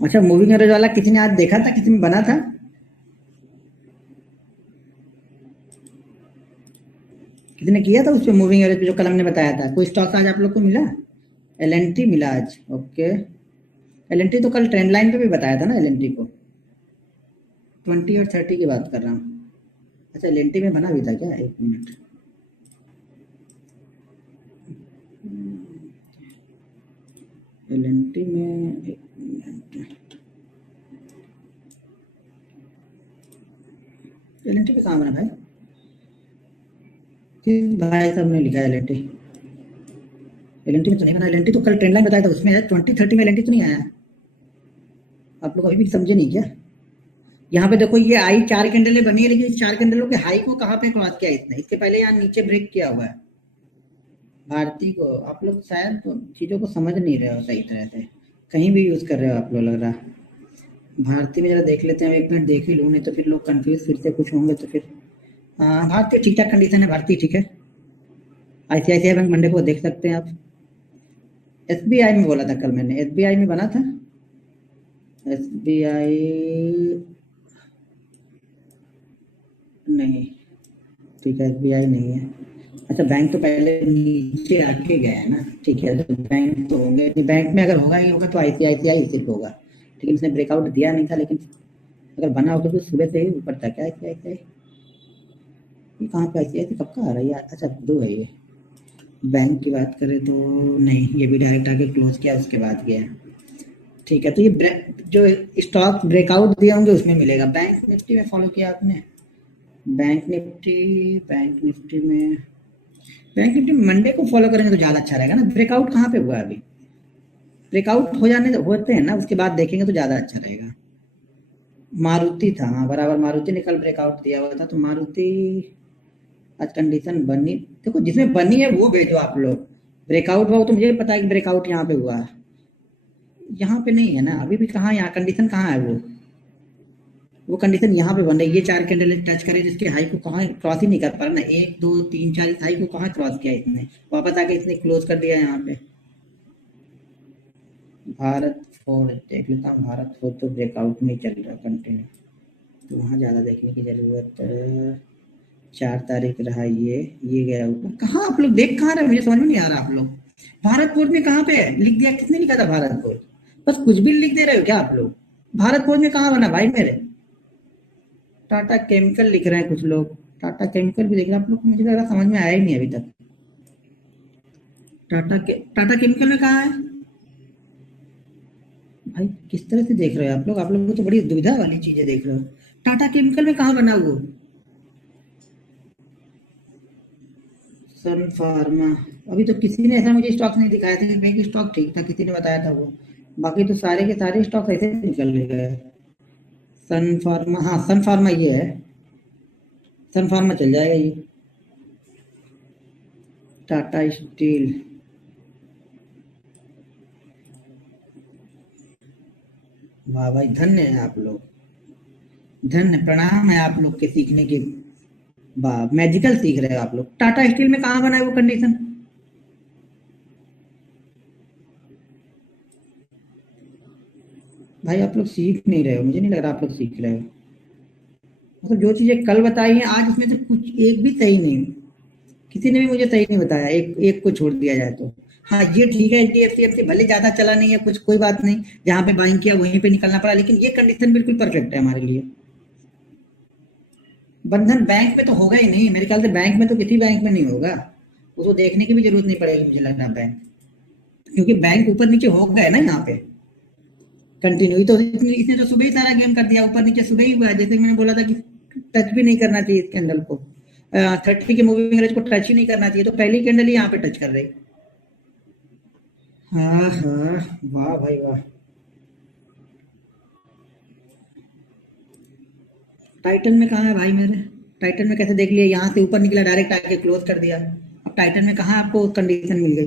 अच्छा, मूविंग एवरेज वाला किसी ने आज देखा था, किसी में बना था, किसी ने किया था उस पर मूविंग एवरेज पे जो कल हमने बताया था? कोई स्टॉक आज आप लोग को मिला? एल मिला आज, ओके। एल तो कल ट्रेंड लाइन पे भी बताया था ना, एल को 20 और 30 की बात कर रहा हूँ। अच्छा एलएनटी में बना भी था क्या? एक मिनट, एलएनटी में एक मिनट, एलएनटी पे कहाँ बना भाई? किस भाई साहब ने लिखा है एलएनटी? एलएनटी में तो नहीं बना, एलएनटी तो कल ट्रेंड लाइन बताया था उसमें है, 2030 में एलएनटी तो नहीं आया। आप लोग अभी भी समझे नहीं क्या? यहाँ पे देखो ये आई 4 कैंडलें बनी है, लेकिन इस 4 कैंडलों के हाई को कहाँ पे क्रॉस किया इसने? इसके पहले यहाँ नीचे ब्रेक किया हुआ है भारती को। आप लोग शायद तो चीज़ों को समझ नहीं रहे हो सही तरह से, कहीं भी यूज़ कर रहे हो आप लोग लग रहा। भारती में जरा देख लेते हैं, एक मिनट देख ही लूँ, नहीं तो फिर लोग कंफ्यूज फिर से कुछ होंगे तो फिर। भारतीय ठीक ठाक कंडीशन है, भारतीय ठीक है। आईसीआईसीआई बैंक मंडे को देख सकते हैं आप। एसबीआई में बोला था कल मैंने, एसबीआई में बना था। एसबीआई नहीं, ठीक है एसबीआई नहीं है। अच्छा बैंक तो पहले नीचे आके गया है ना, ठीक है तो बैंक तो होंगे नहीं, बैंक में अगर होगा ही होगा तो आईसीआईसीआई सिर्फ होगा, लेकिन इसने ब्रेकआउट दिया नहीं था, लेकिन अगर बना होगा तो सुबह से ही ऊपर था क्या आईसीआईसीआई? ये कहाँ पे आईसीआईसीआई कब का आ रहा है यार? अच्छा दो है ये। बैंक की बात करें तो नहीं, ये भी डायरेक्ट आके क्लोज किया उसके बाद गया। ठीक है तो ये जो स्टॉक ब्रेकआउट दिए होंगे उसमें मिलेगा। बैंक निफ्टी में फॉलो किया आपने? बैंक निफ्टी, बैंक निफ्टी में, बैंक निफ्टी मंडे को फॉलो करेंगे तो ज़्यादा अच्छा रहेगा ना। ब्रेकआउट कहाँ पे हुआ अभी? ब्रेकआउट हो जाने होते हैं ना, उसके बाद देखेंगे तो ज़्यादा अच्छा रहेगा। मारुति था, हाँ बराबर, मारुति ने कल ब्रेकआउट दिया हुआ था, तो मारुति आज कंडीशन बनी, देखो जिसमें बनी है वो भेजो आप लोग। ब्रेकआउट हुआ तो मुझे पता है कि ब्रेकआउट यहाँ पे हुआ है, यहाँ पे नहीं है ना अभी भी। कहाँ यहाँ कंडीशन कहाँ है वो कंडीशन यहाँ पे बन रही है। ये 4 कैंडल टच करे जिसके हाई को कहाँ क्रॉस ही नहीं कर पा रहा ना, 1 2 3 4 इस हाई को कहाँ क्रॉस किया इसने, वापस आके इसने क्लोज कर दिया यहाँ पे। भारत फोर्ज देख लेता हूँ, भारत फोर्ज तो ब्रेकआउट में चल रहा कंटिन्यू, तो वहाँ ज़्यादा देखने की ज़रूरत। 4 तारीख रहा ये गया ऊपर। कहाँ आप लोग देख कहाँ रहे, मुझे समझ में नहीं आ रहा। आप लोग भारत फोर्ज में कहाँ पे है? लिख दिया, किसने लिखा था भारत फोर्ज? बस कुछ भी लिख दे रहे हो क्या आप लोग? भारत फोर्ज में कहाँ बना भाई मेरे? टाटा केमिकल लिख रहे हैं कुछ लोग, टाटा केमिकल भी देख रहे हैं आप लोग, मुझे लगा समझ में आया ही नहीं अभी तक। टाटा केमिकल में कहाँ है भाई? किस तरह से देख रहे हो आप लोग को तो बड़ी दुविधा वाली चीजें देख रहे हो। टाटा केमिकल में कहाँ बना वो? सन फार्मा, अभी तो किसी ने ऐसा मुझे स्टॉक नहीं दिखाया था कि बैंक स्टॉक ठीक था, किसी ने बताया था वो। बाकी तो सारे के सारे स्टॉक ऐसे निकल गए। सन फार्मा, हाँ सन फार्मा ये है, सन फार्मा चल जाएगा ये। टाटा स्टील, वाह भाई, धन्य है आप लोग, धन्य प्रणाम है आप लोग के सीखने के। वाह मैजिकल सीख रहे हो आप लोग। टाटा स्टील में कहाँ बना है वो कंडीशन? भाई आप लोग सीख नहीं रहे हो, मुझे नहीं लग रहा आप लोग सीख रहे हो। मतलब जो चीजें कल बताई हैं आज उसमें से कुछ एक भी सही नहीं, किसी ने भी मुझे सही नहीं बताया, एक एक को छोड़ दिया जाए तो। हाँ ये ठीक है, एचडीएफसी भले ज्यादा चला नहीं है, कुछ कोई बात नहीं, जहां पे बाइंग किया वहीं पे निकलना पड़ा, लेकिन ये कंडीशन बिल्कुल परफेक्ट है हमारे लिए। बंधन बैंक में तो होगा ही नहीं मेरे ख्याल से, बैंक में तो किसी बैंक में नहीं होगा, उसको देखने की भी जरूरत नहीं पड़ेगी मुझे लग रहा बैंक, क्योंकि बैंक ऊपर नीचे हो गए ना यहाँ पे कंटिन्यू। तो इसने तो सुबह ही सारा गेम कर दिया, ऊपर नीचे सुबह ही हुआ है, जैसे मैंने बोला था कि टच भी नहीं करना चाहिए इस कैंडल को, 30 के मूविंग एवरेज को टच ही नहीं करना चाहिए, तो पहली कैंडल ही यहाँ पे टच कर रही। हाँ हाँ, वाह भाई वाह। टाइटन में कहाँ है भाई मेरे? टाइटन में कैसे देख लिया, यहाँ से ऊपर निकला डायरेक्ट आके क्लोज कर दिया। अब टाइटन में कहाँ आपको कंडीशन मिल गई?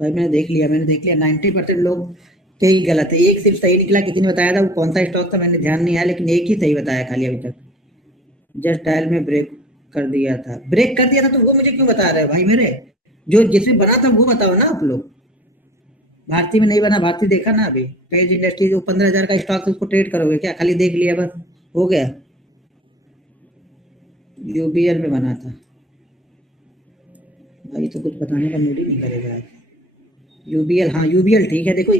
भाई मैंने देख लिया 90% लोग के ही गलत है, एक सिर्फ सही निकला, किसी ने बताया था वो कौन सा स्टॉक था मैंने ध्यान नहीं आया, लेकिन एक ही सही बताया खाली अभी तक। जस्ट डायल में ब्रेक कर दिया था, ब्रेक कर दिया था तो वो मुझे क्यों बता रहे हो भाई मेरे? जो जिसमें बना था वो बताओ ना आप लोग। भारतीय में नहीं बना, भारतीय देखा ना अभी, पेज इंडस्ट्री जो 15,000 का स्टॉक था उसको ट्रेड करोगे क्या? खाली देख लिया बस हो गया? यूबीएल में बना था भाई, तो कुछ बताने का मूड ही नहीं करेगा आज। यूबीएल, हाँ यूबीएल ठीक है, देखो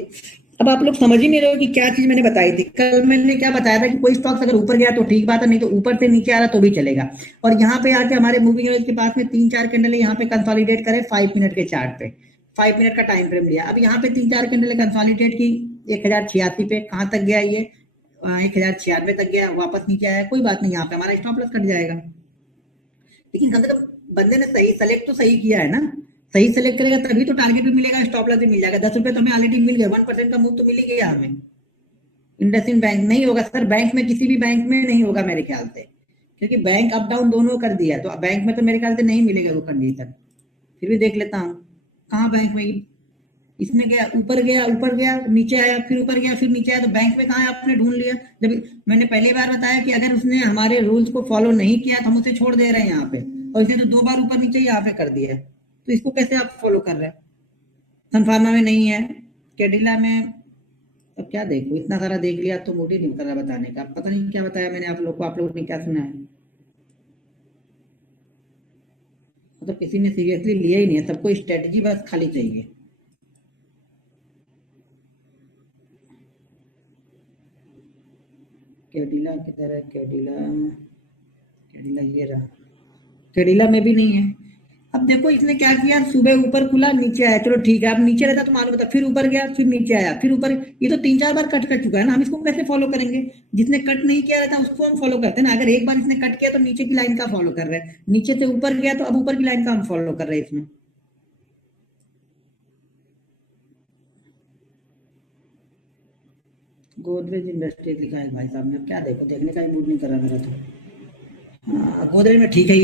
अब आप लोग समझ ही नहीं रहे हो कि क्या चीज मैंने बताई थी। कल मैंने क्या बताया था कि कोई स्टॉक्स अगर ऊपर गया तो ठीक बात है, नहीं तो ऊपर से नीचे आ रहा तो भी चलेगा। और यहाँ पे आके हमारे मूविंग एवरेज के पास में 3-4 कैंडल है, यहाँ पे कंसोलिडेट करे 5 मिनट के चार्ट पे, 5 मिनट का टाइम फ्रेम लिया। अब यहाँ पे 3-4 कैंडल कंसोलिडेट की 1086 पे, कहाँ तक गया ये 1096 तक गया, वापस नीचे आया, कोई बात नहीं, यहाँ पे हमारा स्टॉप लॉस कट जाएगा। लेकिन कम से कम बंदे ने सही सेलेक्ट तो सही किया है ना, सही सेलेक्ट करेगा तभी तो टारगेट भी मिलेगा, स्टॉप लॉस भी मिल जाएगा। 10 रुपए तो हमें ऑलरेडी मिल गया, 1% का मूव तो मिल ही गया हमें। इंडसइंड बैंक नहीं होगा सर, बैंक में किसी भी बैंक में नहीं होगा मेरे ख्याल से, क्योंकि बैंक अप डाउन दोनों कर दिया, तो बैंक में तो मेरे ख्याल से नहीं मिलेगा वो कंडीशन। फिर भी देख लेता हूँ कहाँ बैंक में, इसमें गया ऊपर गया नीचे आया, फिर ऊपर गया फिर नीचे आया, तो बैंक में कहाँ है आपने ढूंढ लिया। जब मैंने पहली बार बताया कि अगर उसने हमारे रूल्स को फॉलो नहीं किया तो हम उसे छोड़ दे रहे हैं यहाँ पे, और इसने तो 2 बार ऊपर नीचे यहाँ पे कर दिया है, तो इसको कैसे आप फॉलो कर रहे हैं। सन फार्मा में नहीं है, कैडिला में, अब क्या देखो, इतना सारा देख लिया तो मूड ही नहीं कर रहा बताने का। पता नहीं क्या बताया मैंने आप लोग को, आप लोगों ने क्या सुना है, मतलब किसी ने सीरियसली लिया ही नहीं है, सबको स्ट्रेटजी बस खाली चाहिए। कैडिला की तरह, कैडिला, कैडिला ये रहा, कैडिला में भी नहीं है। अब देखो इसने क्या किया, सुबह ऊपर खुला नीचे आया, चलो ठीक है, अब नीचे रहता तो मालूम था, फिर ऊपर गया फिर नीचे आया फिर ऊपर, ये तो 3-4 बार कट कर चुका है ना, हम इसको कैसे फॉलो करेंगे। जिसने कट नहीं किया रहता उसको हम फॉलो करते हैं ना, अगर एक बार इसने कट किया तो नीचे की लाइन का फॉलो कर रहे हैं, नीचे से ऊपर गया तो अब ऊपर की लाइन का हम फॉलो कर रहे हैं इसमें। गोदरेज इंडस्ट्रीज लिखा है भाई साहब ने, अब क्या देखो, देखने का ही मूड नहीं कर रहा मेरा तो। हाँ गोदरेज में ठीक है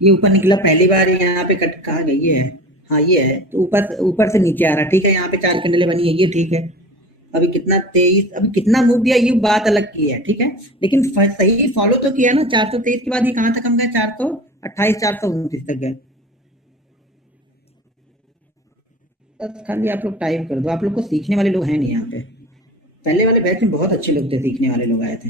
ये ऊपर निकला पहली बार, यहाँ पे कट कहाँ गई है, हाँ ये है, तो ऊपर ऊपर से नीचे आ रहा, ठीक है, यहाँ पे 4 कैंडलें बनी है, ये ठीक है। अभी कितना 23, अभी कितना मूव दिया ये बात अलग की है, ठीक है, लेकिन सही फॉलो तो किया ना। 423 के बाद ये कहाँ तक हम गए, 428 429 तक गए। बस खाली आप लोग टाइप कर दो, आप लोग को सीखने वाले लोग हैं नहीं यहाँ पे। पहले वाले बैच में बहुत अच्छे लोग थे, सीखने वाले लोग आए थे।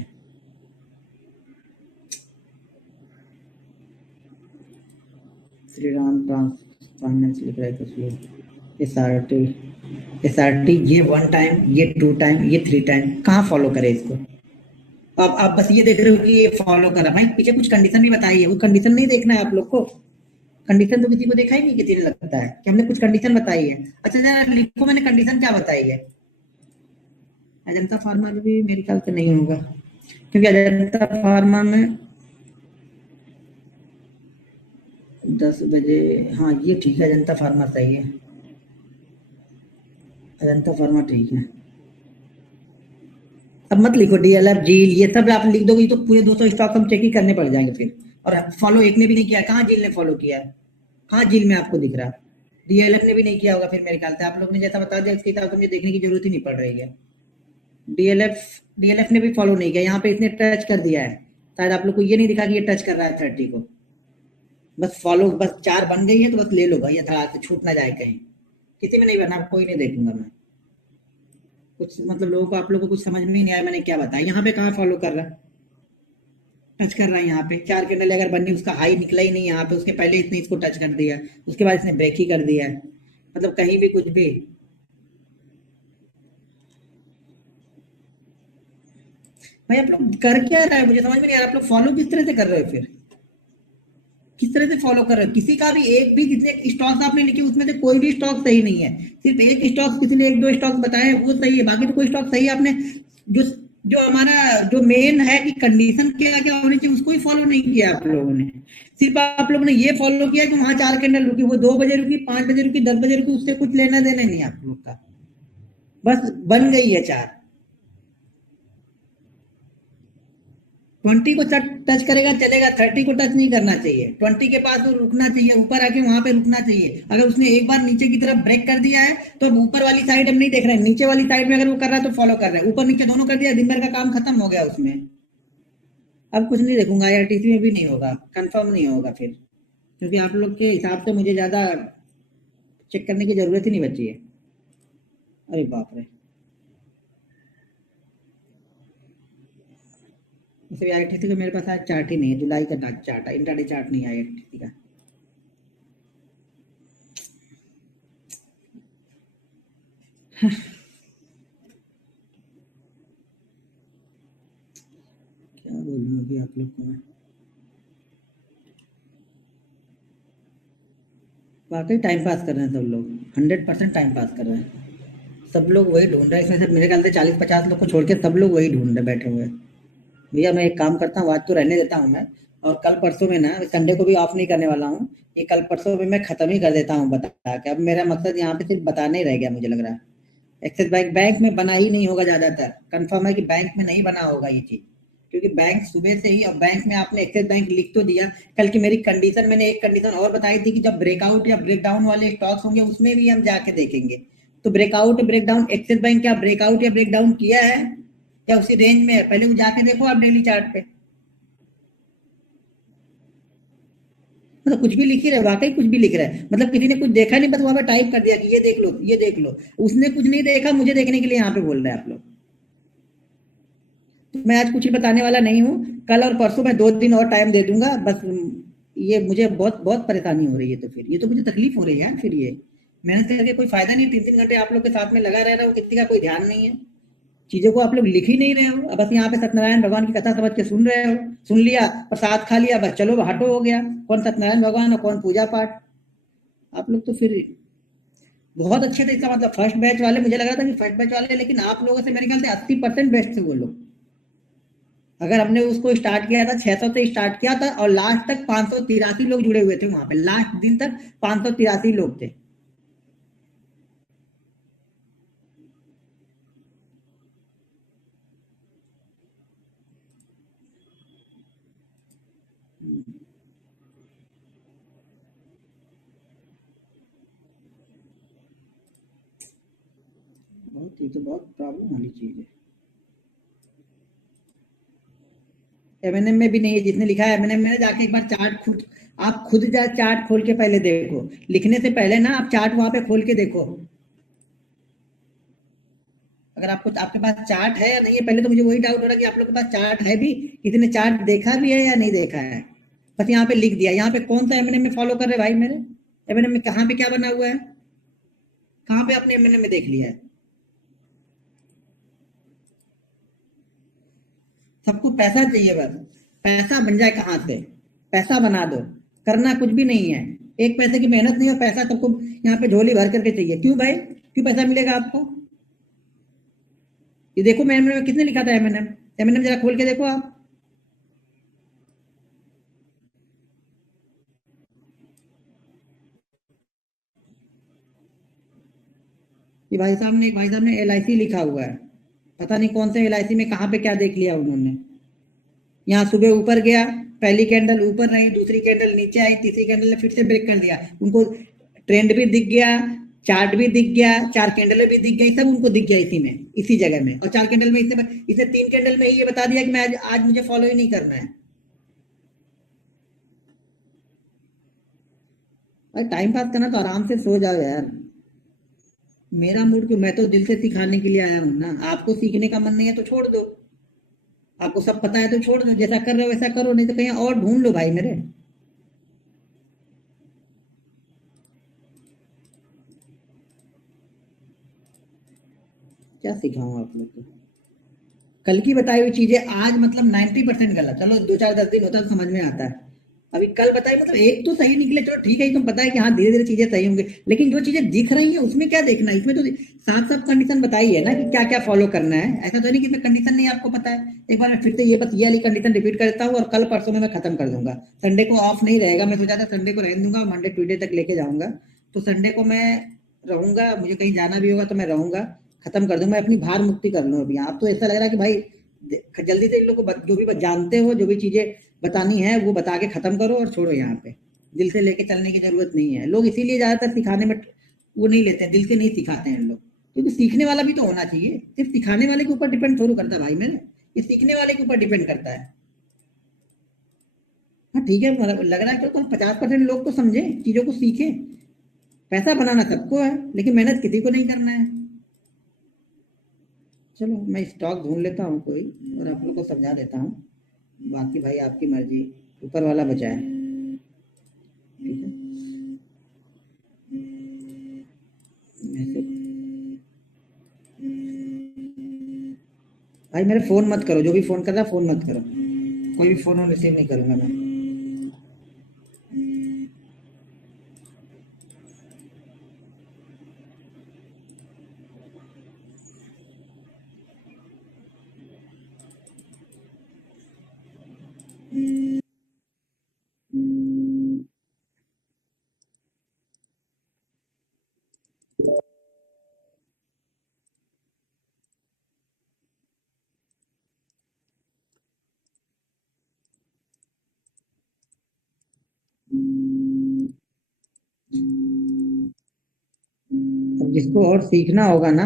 श्री राम फाइनेंस लिख रहे थे उसमें, एस आर टी ये 1 टाइम, ये 2 टाइम, ये 3 टाइम, कहाँ फॉलो करे इसको। आप बस ये देख रहे हो कि ये फॉलो कर रहा है, भाई पीछे कुछ कंडीशन भी बताई है, वो कंडीशन नहीं देखना है आप लोग को। कंडीशन तो किसी को देखा ही नहीं, किसी ने लगता है कि हमने कुछ कंडीशन बताई है। अच्छा जरा लिखो मैंने कंडीशन क्या बताई है। अजंता फार्मा भी मेरे ख्याल से नहीं होगा, क्योंकि अजंता फार्मा में 10 बजे, हाँ ये ठीक है, अजंता फार्मा सही है, अजंता फार्मा ठीक है। अब मत लिखो डीएलएफ जील, ये सब आप लिख दोगे तो पूरे 200 स्टॉक हम चेक ही करने पड़ जाएंगे फिर। और फॉलो एक ने भी नहीं किया, कहाँ जील ने फॉलो किया है, कहाँ जील में आपको दिख रहा, डीएलएफ ने भी नहीं किया होगा फिर मेरे ख्याल से। आप लोग ने जैसा बता दिया उसके हिसाब से मुझे देखने की जरूरत ही नहीं पड़ रही है। डीएलएफ डीएलएफ ने भी फॉलो नहीं किया, यहाँ पे इसने टच कर दिया है, शायद आप लोग को ये नहीं दिखा कि ये टच कर रहा है 30 को। बस फॉलो, बस 4 बन गई है तो बस ले लो भाई, धड़ा से छूट ना जाए कहीं, किसी में नहीं बनना, कोई नहीं देखूंगा मैं। कुछ मतलब लोगों को, आप लोगों को कुछ समझ में नहीं आया मैंने क्या बताया। यहाँ पे कहाँ फॉलो कर रहा है, टच कर रहा है यहाँ पे, 4 कैंडल अगर बननी, उसका हाई निकला ही नहीं यहाँ पे, उसके पहले इसने इसको टच कर दिया, उसके बाद इसने ब्रेक ही कर दिया है, मतलब कहीं भी कुछ भी। भाई आप लोग कर क्या रहे हैं, मुझे समझ में नहीं आ रहा, आप लोग फॉलो किस तरह से कर रहे हो फिर, किस तरह से फॉलो कर रहे हो। किसी का भी एक भी, जितने स्टॉक्स आपने लिखे उसमें से कोई भी स्टॉक सही नहीं है, सिर्फ एक स्टॉक, किसी ने 1-2 स्टॉक बताए वो सही है, बाकी तो कोई स्टॉक सही है। आपने जो जो हमारा जो मेन है कि कंडीशन क्या क्या होनी चाहिए उसको ही फॉलो नहीं किया आप लोगों ने। सिर्फ आप लोगों ने ये फॉलो किया कि वहां 4 कैंडल रुकी, वो 2 बजे रुकी, 5 बजे रुकी, 10 बजे रुकी, उससे कुछ लेना देना नहीं आप लोग का, बस बन गई है 4। 20 को टच करेगा चलेगा, 30 को टच नहीं करना चाहिए, 20 के पास वो रुकना चाहिए, ऊपर आके वहां पे रुकना चाहिए। अगर उसने एक बार नीचे की तरफ ब्रेक कर दिया है तो अब ऊपर वाली साइड हम नहीं देख रहे हैं, नीचे वाली साइड में अगर वो कर रहा है तो फॉलो कर रहे हैं, ऊपर नीचे दोनों कर दिया, दिन भर का काम खत्म हो गया उसमें। अब कुछ नहीं देखूंगा, आईआरटीसी में भी नहीं होगा, कंफर्म नहीं होगा फिर, क्योंकि आप लोग के हिसाब से मुझे ज्यादा चेक करने की जरूरत ही नहीं बची है। अरे बाप रे, वैसे आईआरटीसी का मेरे पास आज चार्ट ही नहीं है, जुलाई का चार्ट है, इंट्राडे चार्ट नहीं है आईआरटीसी का। बोलूं अभी आप लोग को मैं, वाकई टाइम पास कर रहे हैं सब लोग, 100% टाइम पास कर रहे हैं सब लोग, वही ढूंढ रहे हैं इसमें से मेरे ख्याल से 40-50 लोग को छोड़ के सब लोग वही ढूंढ रहे बैठे हुए हैं। भैया मैं एक काम करता हूँ, आज तो रहने देता हूँ मैं, और कल परसों में ना संडे को भी ऑफ नहीं करने वाला हूँ, ये कल परसों में मैं खत्म ही कर देता हूँ बता के। अब मेरा मकसद यहाँ पे सिर्फ बताना ही रह गया मुझे लग रहा है। एक्सिस बैंक बैंक में बना ही नहीं होगा ज्यादातर, कंफर्म है कि बैंक में नहीं बना होगा ये चीज, क्योंकि बैंक सुबह से ही, और बैंक में आपने एक्सिस बैंक लिख तो दिया। कल की मेरी कंडीशन, मैंने एक कंडीशन और बताई थी कि जब ब्रेकआउट या ब्रेकडाउन वाले स्टॉक्स होंगे उसमें भी हम जाके देखेंगे। तो ब्रेकआउट ब्रेकडाउन, एक्सिस बैंक क्या ब्रेकआउट या ब्रेकडाउन किया है या उसी रेंज में है? पहले वो जाके देखो आप डेली चार्ट पे। मतलब कुछ भी लिख ही रहे, वाकई कुछ भी लिख रहा है, मतलब किसी ने कुछ देखा नहीं, बस वहां पे टाइप कर दिया कि ये देख लो ये देख लो। उसने कुछ नहीं देखा, मुझे देखने के लिए यहाँ पे बोल रहे हैं आप लोग। तो मैं आज कुछ ही बताने वाला नहीं हूँ, कल और परसों में 2 दिन और टाइम दे दूंगा बस। ये मुझे बहुत बहुत परेशानी हो रही है, तो फिर ये तो मुझे तकलीफ हो रही है यार, फिर ये मेहनत करके कोई फायदा नहीं, 3-3 घंटे आप लोग के साथ में लगा रह रहा हूँ, किसी का कोई ध्यान नहीं है, चीजों को आप लोग लिख ही नहीं रहे हो। अब बस यहाँ पे सत्यनारायण भगवान की कथा समझ के सुन रहे हो, सुन लिया प्रसाद खा लिया, बस चलो हटो हो गया, कौन सत्यनारायण भगवान और कौन पूजा पाठ। आप लोग तो फिर बहुत अच्छे थे, इसका मतलब फर्स्ट बैच वाले, मुझे लग रहा था कि फर्स्ट बैच वाले, लेकिन आप लोगों से मेरे ख्याल से 80% बेस्ट थे वो लोग। अगर हमने उसको स्टार्ट किया था 600 से स्टार्ट किया था, और लास्ट तक 583 लोग जुड़े हुए थे वहां पे, लास्ट दिन तक 583 लोग थे। बहुत, ये तो बहुत प्रॉब्लम वाली चीज है। एमएनएम में भी नहीं है, जिसने लिखा है एमएनएम में, जाके एक बार चार्ट खुद, आप खुद जा चार्ट खोल के पहले देखो, लिखने से पहले ना आप चार्ट वहां पे खोल के देखो। अगर आपको, आपके पास चार्ट है या नहीं है, पहले तो मुझे वही डाउट हो रहा है कि आप लोग के पास चार्ट है भी, किसी ने चार्ट देखा भी है या नहीं देखा है। बस यहाँ पे लिख दिया, यहाँ पे कौन सा एमएनएम में फॉलो कर रहे भाई मेरे, एमएनएम में कहाँ पे क्या बना हुआ है, कहाँ पे आपने एमएनएम में देख लिया है। सबको पैसा चाहिए बस, पैसा बन जाए कहाँ से, पैसा बना दो, करना कुछ भी नहीं है, एक पैसे की मेहनत नहीं, और पैसा सबको यहाँ पे झोली भर करके चाहिए। क्यों भाई, क्यों पैसा मिलेगा आपको? ये देखो मैं एमएनएम में किसने लिखा था, एमएनएम, एमएनएम जरा खोल के देखो आप। ये भाई साहब ने एलआईसी लिखा हुआ है, पता नहीं कौन से एलआईसी में कहाँ पे क्या देख लिया उन्होंने। यहाँ सुबह ऊपर गया, पहली कैंडल ऊपर रही, दूसरी कैंडल नीचे आई, तीसरी कैंडल ने फिर से ब्रेक कर दिया, उनको ट्रेंड भी दिख गया, चार्ट भी दिख गया, 4 कैंडल भी दिख गई, सब उनको दिख गया इसी में, इसी जगह में, और 4 कैंडल में इसने 3 कैंडल में ही ये बता दिया कि मैं आज मुझे फॉलो ही नहीं करना है। भाई टाइम पास करना तो आराम से सो जाओ यार, मेरा मूड क्यों, मैं तो दिल से सिखाने के लिए आया हूँ ना, आपको सीखने का मन नहीं है तो छोड़ दो, आपको सब पता है तो छोड़ दो, जैसा कर रहे हो वैसा करो, नहीं तो कहीं और ढूंढ लो भाई मेरे। क्या सिखाऊं आप लोग को, कल की बताई हुई चीजें आज मतलब 90% गलत, चलो 2-4-10 दिन होता है तो समझ में आता है, अभी कल बताई मतलब एक तो सही निकले, चलो ठीक है, ये तो पता है कि हाँ धीरे धीरे चीजें सही होंगी, लेकिन जो चीजें दिख रही है उसमें क्या देखना है, इसमें तो साफ साफ कंडीशन बताई है ना कि क्या क्या फॉलो करना है, ऐसा तो नहीं कि इसमें कंडीशन नहीं आपको पता है। एक बार मैं फिर से ये बस ये वाली कंडीशन रिपीट करता हूँ, और कल परसों में मैं खत्म कर दूंगा, संडे को ऑफ नहीं रहेगा, मैं सोचा था संडे को रहने दूंगा, मंडे ट्यूजडे तक लेके जाऊंगा, तो संडे को मैं रहूंगा, मुझे कहीं जाना भी होगा तो मैं रहूंगा, खत्म कर दूंगा, मैं अपनी भार मुक्ति कर लूँ अभी। आप तो ऐसा लग रहा है कि भाई जल्दी से इन लोग को जो भी जानते हो, जो भी चीजें बतानी है वो बता के खत्म करो और छोड़ो, यहाँ पे दिल से लेके चलने की जरूरत नहीं है। लोग इसीलिए ज्यादातर सिखाने में वो नहीं लेते हैं, दिल से नहीं सिखाते हैं लोग, क्योंकि सीखने वाला भी तो होना चाहिए, सिर्फ सिखाने वाले के ऊपर डिपेंड थोड़ा करता है भाई मेरे, ये सीखने वाले के ऊपर डिपेंड करता है। हाँ ठीक है, मतलब लग रहा है तो 50% लोग तो समझे, चीजों को सीखे, पैसा बनाना सबको है लेकिन मेहनत किसी को नहीं करना है। चलो मैं स्टॉक ढूंढ लेता हूँ कोई, और आप लोग को समझा देता हूँ, बाकी भाई आपकी मर्जी, ऊपर वाला बचाए। ठीक है, ऐसे भाई मेरे फोन मत करो, जो भी फोन कर रहा है फोन मत करो। कोई भी फोन रिसीव नहीं करूंगा मैं। अब जिसको और सीखना होगा ना,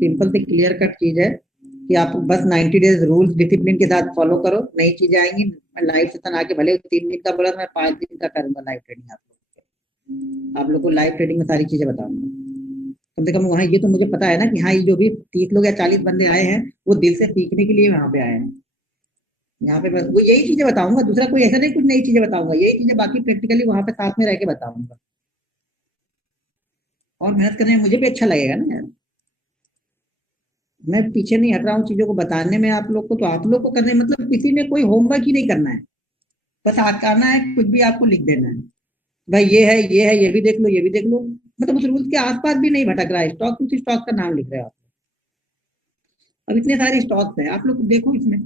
सिंपल से क्लियर कट चीज है कि आप बस 90 डेज रूल्स डिसिप्लिन के साथ फॉलो करो, नई चीजें आएंगी। लाइव सेशन आके भले 3 दिन का बोला, मैं 5 दिन का करूंगा लाइव ट्रेडिंग आप लोग को लाइव ट्रेडिंग में सारी चीजें बताऊंगा। कम से कम वहाँ ये तो मुझे पता है ना कि हाँ, ये जो भी 30 लोग या 40 बंदे आए हैं वो दिल से सीखने के लिए वहां पे आए हैं। यहाँ पे बस वो यही चीजें बताऊंगा, दूसरा कोई ऐसा नहीं कुछ नई चीजें बताऊंगा, यही चीजें बाकी प्रैक्टिकली वहां पे साथ में रह के बताऊंगा। और मेहनत करने में मुझे भी अच्छा लगेगा ना यार। मैं पीछे नहीं हट रहा हूँ चीजों को बताने में आप लोग को, तो आप लोग को करने मतलब किसी ने कोई होमवर्क ही नहीं करना है। बस आना है, कुछ भी आपको लिख देना है। भाई ये है, ये है, ये भी देख लो, ये भी देख लो। मतलब उस रूल्स के आसपास भी नहीं भटक रहा है, स्टॉक उसी स्टॉक का नाम लिख रहे हो आप। अब इतने सारे स्टॉक्स हैं, आप लोग देखो इसमें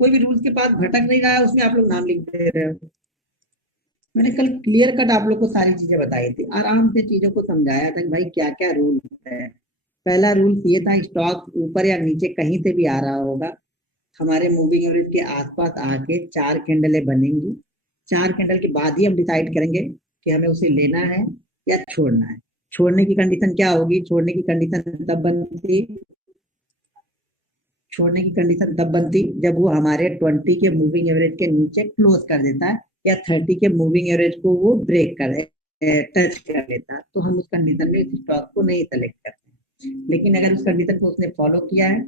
कोई भी रूल्स के पास भटक नहीं रहा है, उसमें आप लोग नाम लिख दे रहे हो। मैंने कल क्लियर कट आप लोग को सारी चीजें बताई थी, आराम से चीजों को समझाया था कि भाई क्या क्या रूल है। पहला रूल ये था, स्टॉक ऊपर या नीचे कहीं से भी आ रहा होगा, हमारे मूविंग एवरेज के आसपास आके 4 कैंडलें बनेंगी। 4 कैंडल के बाद ही हम डिसाइड करेंगे कि हमें उसे लेना है या छोड़ना है। छोड़ने की कंडीशन क्या होगी? छोड़ने की कंडीशन तब बनती जब वो हमारे 20 के मूविंग एवरेज के नीचे क्लोज कर देता है, या 30 के मूविंग एवरेज को वो ब्रेक कर टच कर लेता है, तो हम उस कंडीशन में इस स्टॉक को नहीं सेलेक्ट करते। लेकिन अगर उस कंडीशन को उसने फॉलो किया है,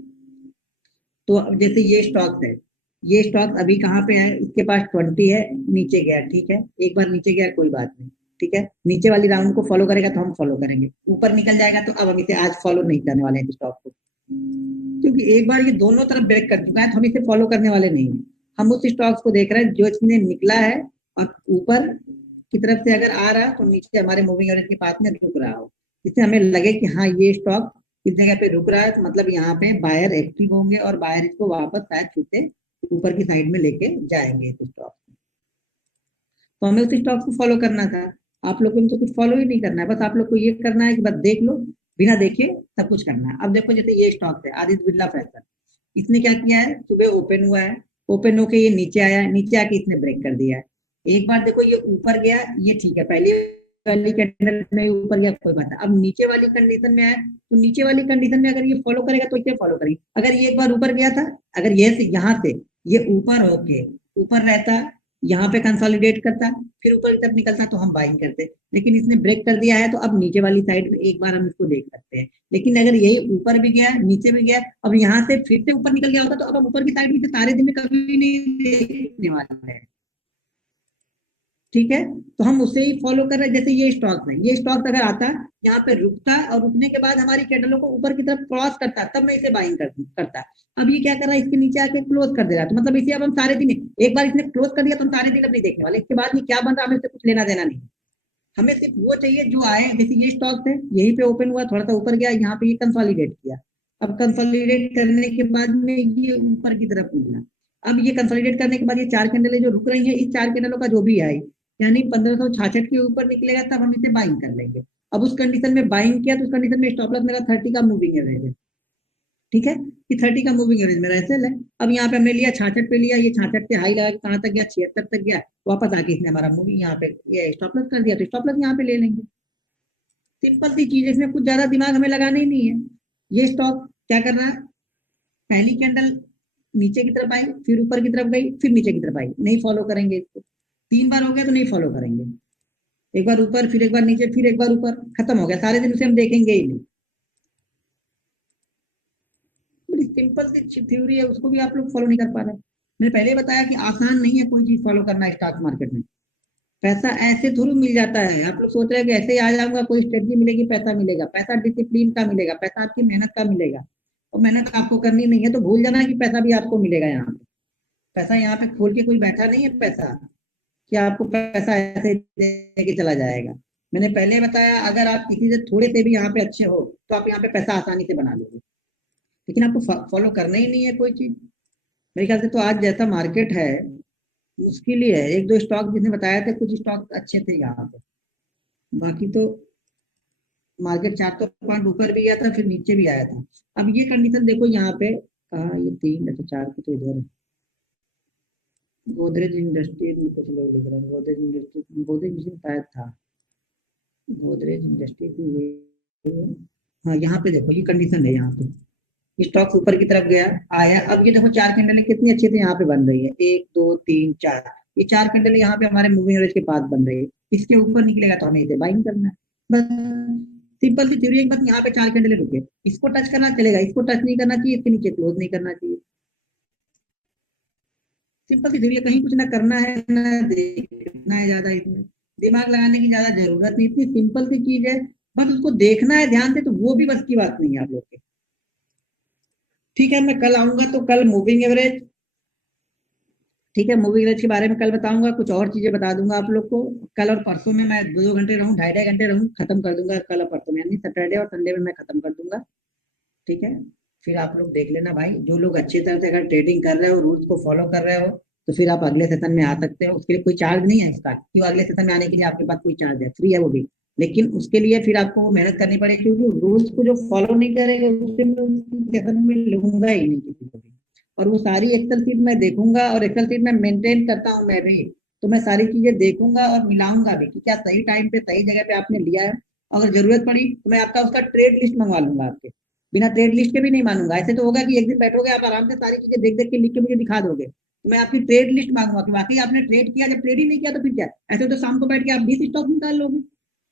तो अब जैसे ये स्टॉक है, ये स्टॉक अभी कहाँ पे है, इसके पास 20 है, नीचे गया, ठीक है, एक बार नीचे गया कोई बात नहीं, ठीक है, नीचे वाली राउंड को फॉलो करेगा तो हम फॉलो करेंगे, ऊपर निकल जाएगा तो अब हम इसे आज फॉलो नहीं करने वाले हैं स्टॉक को, क्योंकि एक बार ये दोनों तरफ ब्रेक कर चुका है तो हम इसे फॉलो करने वाले नहीं है। हम उस स्टॉक्स को देख रहे हैं जो इसने निकला है, और ऊपर की तरफ से अगर आ रहा तो नीचे हमारे मूविंग एवरेज के पास में रुक रहा हो, जिससे हमें लगे कि हाँ ये स्टॉक इस जगह पे रुक रहा है, तो मतलब यहाँ पे बायर एक्टिव होंगे और बायर इसको वापस शायद फिर से ऊपर की साइड में लेके जाएंगे इस स्टॉक। तो हमें उस स्टॉक को फॉलो करना था। आप लोग को तो कुछ फॉलो ही नहीं करना है, बस आप लोग को ये करना है कि बस देख लो, बिना देखे सब कुछ करना है। अब देखो जैसे ये स्टॉक है आदित्य बिरला फैशन, इसने क्या किया है, सुबह ओपन हुआ है, ओपन होके ये नीचे आया है, नीचे आके इसने ब्रेक कर दिया है। एक बार देखो ये ऊपर गया, ये ठीक है, पहली वाली कैंडल में ऊपर गया कोई बात नहीं, अब नीचे वाली कंडीशन में आया, तो नीचे वाली कंडीशन में अगर ये फॉलो करेगा तो इसे फॉलो करेगी। अगर ये एक बार ऊपर गया था, अगर ये से यहाँ से ये ऊपर होके ऊपर रहता, यहाँ पे कंसोलिडेट करता, फिर ऊपर की तरफ निकलता, तो हम बाइंग करते। लेकिन इसने ब्रेक कर दिया है, तो अब नीचे वाली साइड में एक बार हम इसको देख सकते हैं। लेकिन अगर यही ऊपर भी गया, नीचे भी गया, अब यहाँ से फिर से ऊपर निकल गया होता, तो अब हम ऊपर की साइड में सारे दिन में कभी नहीं देखने वाला है। ठीक है, तो हम उसे ही फॉलो कर रहे हैं। जैसे ये स्टॉक है, ये स्टॉक अगर आता, यहाँ पे रुकता और रुकने के बाद हमारी कैंडलों को ऊपर की तरफ क्रॉस करता, तब मैं इसे बाइंग करता। अब ये क्या कर रहा है, इसके नीचे आके क्लोज कर दे रहा है, तो मतलब इसे अब हम सारे दिन, एक बार इसने क्लोज कर दिया तो हम सारे दिन अब नहीं देखने वाले, इसके बाद ये क्या बन रहा है हमें इससे कुछ लेना देना नहीं। हमें सिर्फ वो चाहिए जो आए, जैसे ये स्टॉक है, यहीं पे ओपन हुआ, थोड़ा सा ऊपर गया, यहाँ पे ये कंसोलिडेट किया, अब कंसोलिडेट करने के बाद में ये ऊपर की तरफ निकला। अब ये कंसोलिडेट करने के बाद ये 4 कैंडलें जो रुक रही है, इस 4 कैंडलों का जो भी है, यानी 1566 के ऊपर निकलेगा, तब हम इसे बाइंग कर लेंगे। अब उस कंडीशन में बाइंग किया, तो उस कंडीशन में स्टॉप लॉस मेरा 30 का मूविंग एवरेज है, ठीक है, कि 30 का मूविंग एवरेज मेरा एसएल है। अब यहाँ पे हमने लिया 66 पे लिया, ये 66 से हाई लगा कहाँ तक गया, 76 तक गया, वापस आके इसने हमारा मूविंग यहाँ पे ये स्टॉप लॉस कर दिया, तो स्टॉप लॉस यहाँ पे ले लेंगे। सिंपल सी चीज है, इसमें कुछ ज्यादा दिमाग हमें लगाना ही नहीं है। ये स्टॉक क्या कर रहा है, पहली कैंडल नीचे की तरफ आई, फिर ऊपर की तरफ गई, फिर नीचे की तरफ आई, नहीं फॉलो करेंगे इसको। 3 बार हो गया तो नहीं फॉलो करेंगे, एक बार ऊपर, फिर एक बार नीचे, फिर एक बार ऊपर, खत्म हो गया, सारे दिन उसे हम देखेंगे ही नहीं। बड़ी सिंपल सी थ्योरी है, उसको भी आप लोग फॉलो नहीं कर पा रहे। मैंने पहले बताया कि आसान नहीं है कोई चीज फॉलो करना स्टॉक मार्केट में। पैसा ऐसे थोड़ी मिल जाता है, आप लोग सोच रहे हैं कि ऐसे ही आ जाऊंगा, कोई स्ट्रेटजी मिलेगी पैसा मिलेगा। पैसा डिसिप्लिन का मिलेगा, पैसा आपकी मेहनत का मिलेगा, और मेहनत आपको करनी नहीं है तो भूल जाना कि पैसा भी आपको मिलेगा यहाँ पे। पैसा यहाँ पे खोल के कोई बैठा नहीं है पैसा कि आपको पैसा ऐसे दे के चला जाएगा। मैंने पहले बताया, अगर आप किसी से थोड़े से भी यहाँ पे अच्छे हो तो आप यहाँ पे पैसा आसानी से बना लोगे, लेकिन आपको फॉलो करना ही नहीं है कोई चीज। मेरे ख्याल से तो आज जैसा मार्केट है, मुश्किल ही है। एक दो स्टॉक जिसने बताया थे, कुछ स्टॉक अच्छे थे यहाँ पे, बाकी तो मार्केट 400 पॉइंट ऊपर भी गया था, फिर नीचे भी आया था। अब ये कंडीशन देखो यहाँ पे, कहा ये 3 अच्छा 4 की तो इधर है। गोदरेज इंडस्ट्रीज में कुछ लोग लिख रहे हैं, गोदरेज इंडस्ट्री, गोदरेज इंडस्ट्री शायद था, गोदरेज इंडस्ट्री की ये। हाँ यहाँ पे देखो ये कंडीशन है, यहाँ पे स्टॉक्स ऊपर की तरफ गया, आया। अब ये देखो 4 कैंडल कितनी अच्छी थी यहाँ पे बन रही है, 1 2 3 4। ये 4 कैंडल यहाँ पे हमारे मूविंग एवरेज के पास बन रही है। इसके ऊपर निकलेगा तो हमें इसे बाइंग करना है, बस। सिंपल सी थ्योरी है, बस यहाँ पे 4 कैंडल रुके, इसको टच करना चलेगा, इसको टच नहीं करना चाहिए, इसके नीचे क्लोज नहीं करना चाहिए। सिंपल सी थ्योरी है, कहीं कुछ ना करना है ना देखना है ज्यादा, इसमें दिमाग लगाने की ज्यादा जरूरत नहीं, इतनी सिंपल सी चीज है। बस उसको देखना है ध्यान से, तो वो भी बस की बात नहीं है आप लोग के। ठीक है, मैं कल आऊंगा तो कल मूविंग एवरेज, ठीक है, मूविंग एवरेज के बारे में कल बताऊंगा, कुछ और चीजें बता दूंगा आप लोग को। कल और परसों में मैं 2 2 घंटे रहूं, 2 2 घंटे रहूं, खत्म कर दूंगा कल और परसों में, यानी सैटरडे और संडे में मैं खत्म कर दूंगा। ठीक है, फिर आप लोग देख लेना भाई, जो लोग अच्छी तरह से अगर ट्रेडिंग कर रहे हो, रूल्स को फॉलो कर रहे हो, तो फिर आप अगले सेशन में आ सकते हो। उसके लिए कोई चार्ज नहीं है इसका, क्यों? अगले सेशन में आने के लिए आपके पास कोई चार्ज है? फ्री है वो भी। लेकिन उसके लिए फिर आपको मेहनत करनी पड़ेगी, क्योंकि रूल्स को जो फॉलो नहीं करेगा उससे मैं सेशन में लूंगा ही नहीं किसी को भी। और वो सारी एक्सेल शीट मैं देखूंगा, और एक्सेल शीट में मेंटेन करता हूँ मैं भी, तो मैं सारी चीजें देखूंगा और मिलाऊंगा भी कि क्या सही टाइम पे सही जगह पे आपने लिया है। अगर जरूरत पड़ी तो मैं आपका उसका ट्रेड लिस्ट मंगवा लूंगा आपके, बिना ट्रेड लिस्ट के भी नहीं मानूंगा। ऐसे तो होगा कि एक दिन बैठोगे आप आराम से सारी चीजें देख देख के लिख के मुझे दिखा दोगे, तो मैं आपकी ट्रेड लिस्ट मांगूंगा कि वाकई आपने ट्रेड किया। जब ट्रेड ही नहीं किया तो फिर क्या? ऐसे तो शाम को बैठ के आप 20 स्टॉक निकाल लोगे,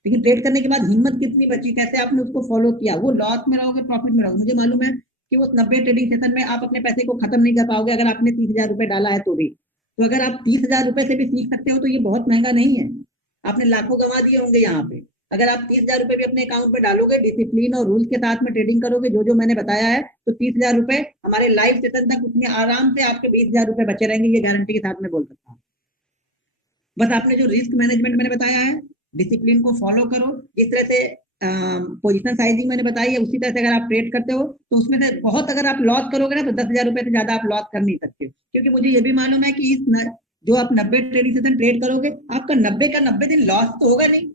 लेकिन ट्रेड करने के बाद हिम्मत कितनी बची, कैसे आपने उसको फॉलो किया। वो लॉस में रहोगे प्रॉफिट में रहोगे, मुझे मालूम है कि वो 90 ट्रेडिंग सेशन में आप अपने पैसे को खत्म नहीं कर पाओगे, अगर आपने 30,000 रुपए डाला है तो भी। तो अगर आप 30,000 रुपए से भी सीख सकते हो तो ये बहुत महंगा नहीं है। आपने लाखों गंवा दिए होंगे यहाँ पे। अगर आप 30,000 रुपए भी अपने अकाउंट में डालोगे, डिसिप्लिन और रूल्स के साथ में ट्रेडिंग करोगे, जो जो मैंने बताया है, तो 30,000 रुपए हमारे लाइव सेशन तक उसमें आराम से आपके 20,000 रुपए बचे रहेंगे, ये गारंटी के साथ में बोल सकता हूँ। बस आपने जो रिस्क मैनेजमेंट मैंने बताया है, डिसिप्लिन को फॉलो करो। जिस तरह से पोजिशन साइजिंग मैंने बताई है, उसी तरह से अगर आप ट्रेड करते हो तो उसमें से बहुत अगर आप लॉस करोगे ना, तो 10,000 रुपए से ज्यादा आप लॉस कर नहीं सकते, क्योंकि मुझे ये भी मालूम है कि जो आप 90 ट्रेडिंग सेशन ट्रेड करोगे, आपका 90 का 90 दिन लॉस तो होगा नहीं।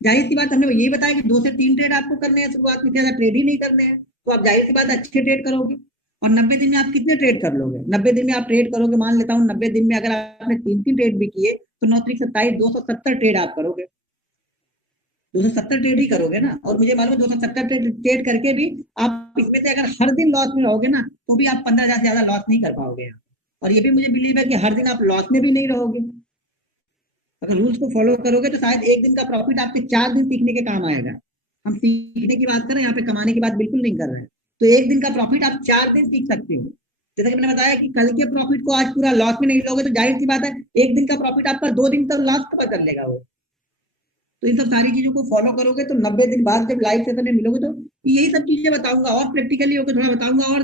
जाहिर सी बात, हमने यही बताया कि 2 से 3 ट्रेड आपको करने हैं शुरुआत में, ज्यादा ट्रेड ही नहीं करने हैं, तो आप जाहिर सी बात अच्छे ट्रेड करोगे। और 90 दिन में आप कितने ट्रेड कर लोगे? 90 दिन में आप ट्रेड करोगे, मान लेता हूँ 90 दिन में अगर आपने 3 3 ट्रेड भी किए, तो 9 3 27 270 ट्रेड आप करोगे। 270 ट्रेड ही करोगे ना, और मुझे मालूम है 270 ट्रेड करके भी आप इसमें से अगर हर दिन लॉस में रहोगे ना, तो भी आप 15,000 से ज्यादा लॉस नहीं कर पाओगे। और ये भी मुझे बिलीव है कि हर दिन आप लॉस में भी नहीं रहोगे। अगर रूल्स को फॉलो करोगे तो शायद एक दिन का प्रॉफिट आपके 4 दिन सीखने के काम आएगा। हम सीखने की बात कर रहे हैं यहाँ पे, कमाने की बात बिल्कुल नहीं कर रहे हैं। तो एक दिन का प्रॉफिट आप 4 दिन सीख सकते हो। जैसा कि मैंने बताया कि कल के प्रॉफिट को आज पूरा लॉस में नहीं लोगे, तो जाहिर सी बात है एक दिन का प्रॉफिट आपका 2 दिन तक लॉस कवर कर लेगा वो। तो इन सब सारी चीजों को फॉलो करोगे तो 90 दिन बाद जब लाइव सेशन में मिलोगे, तो यही सब चीजें बताऊंगा, और प्रैक्टिकली होकर थोड़ा बताऊंगा। और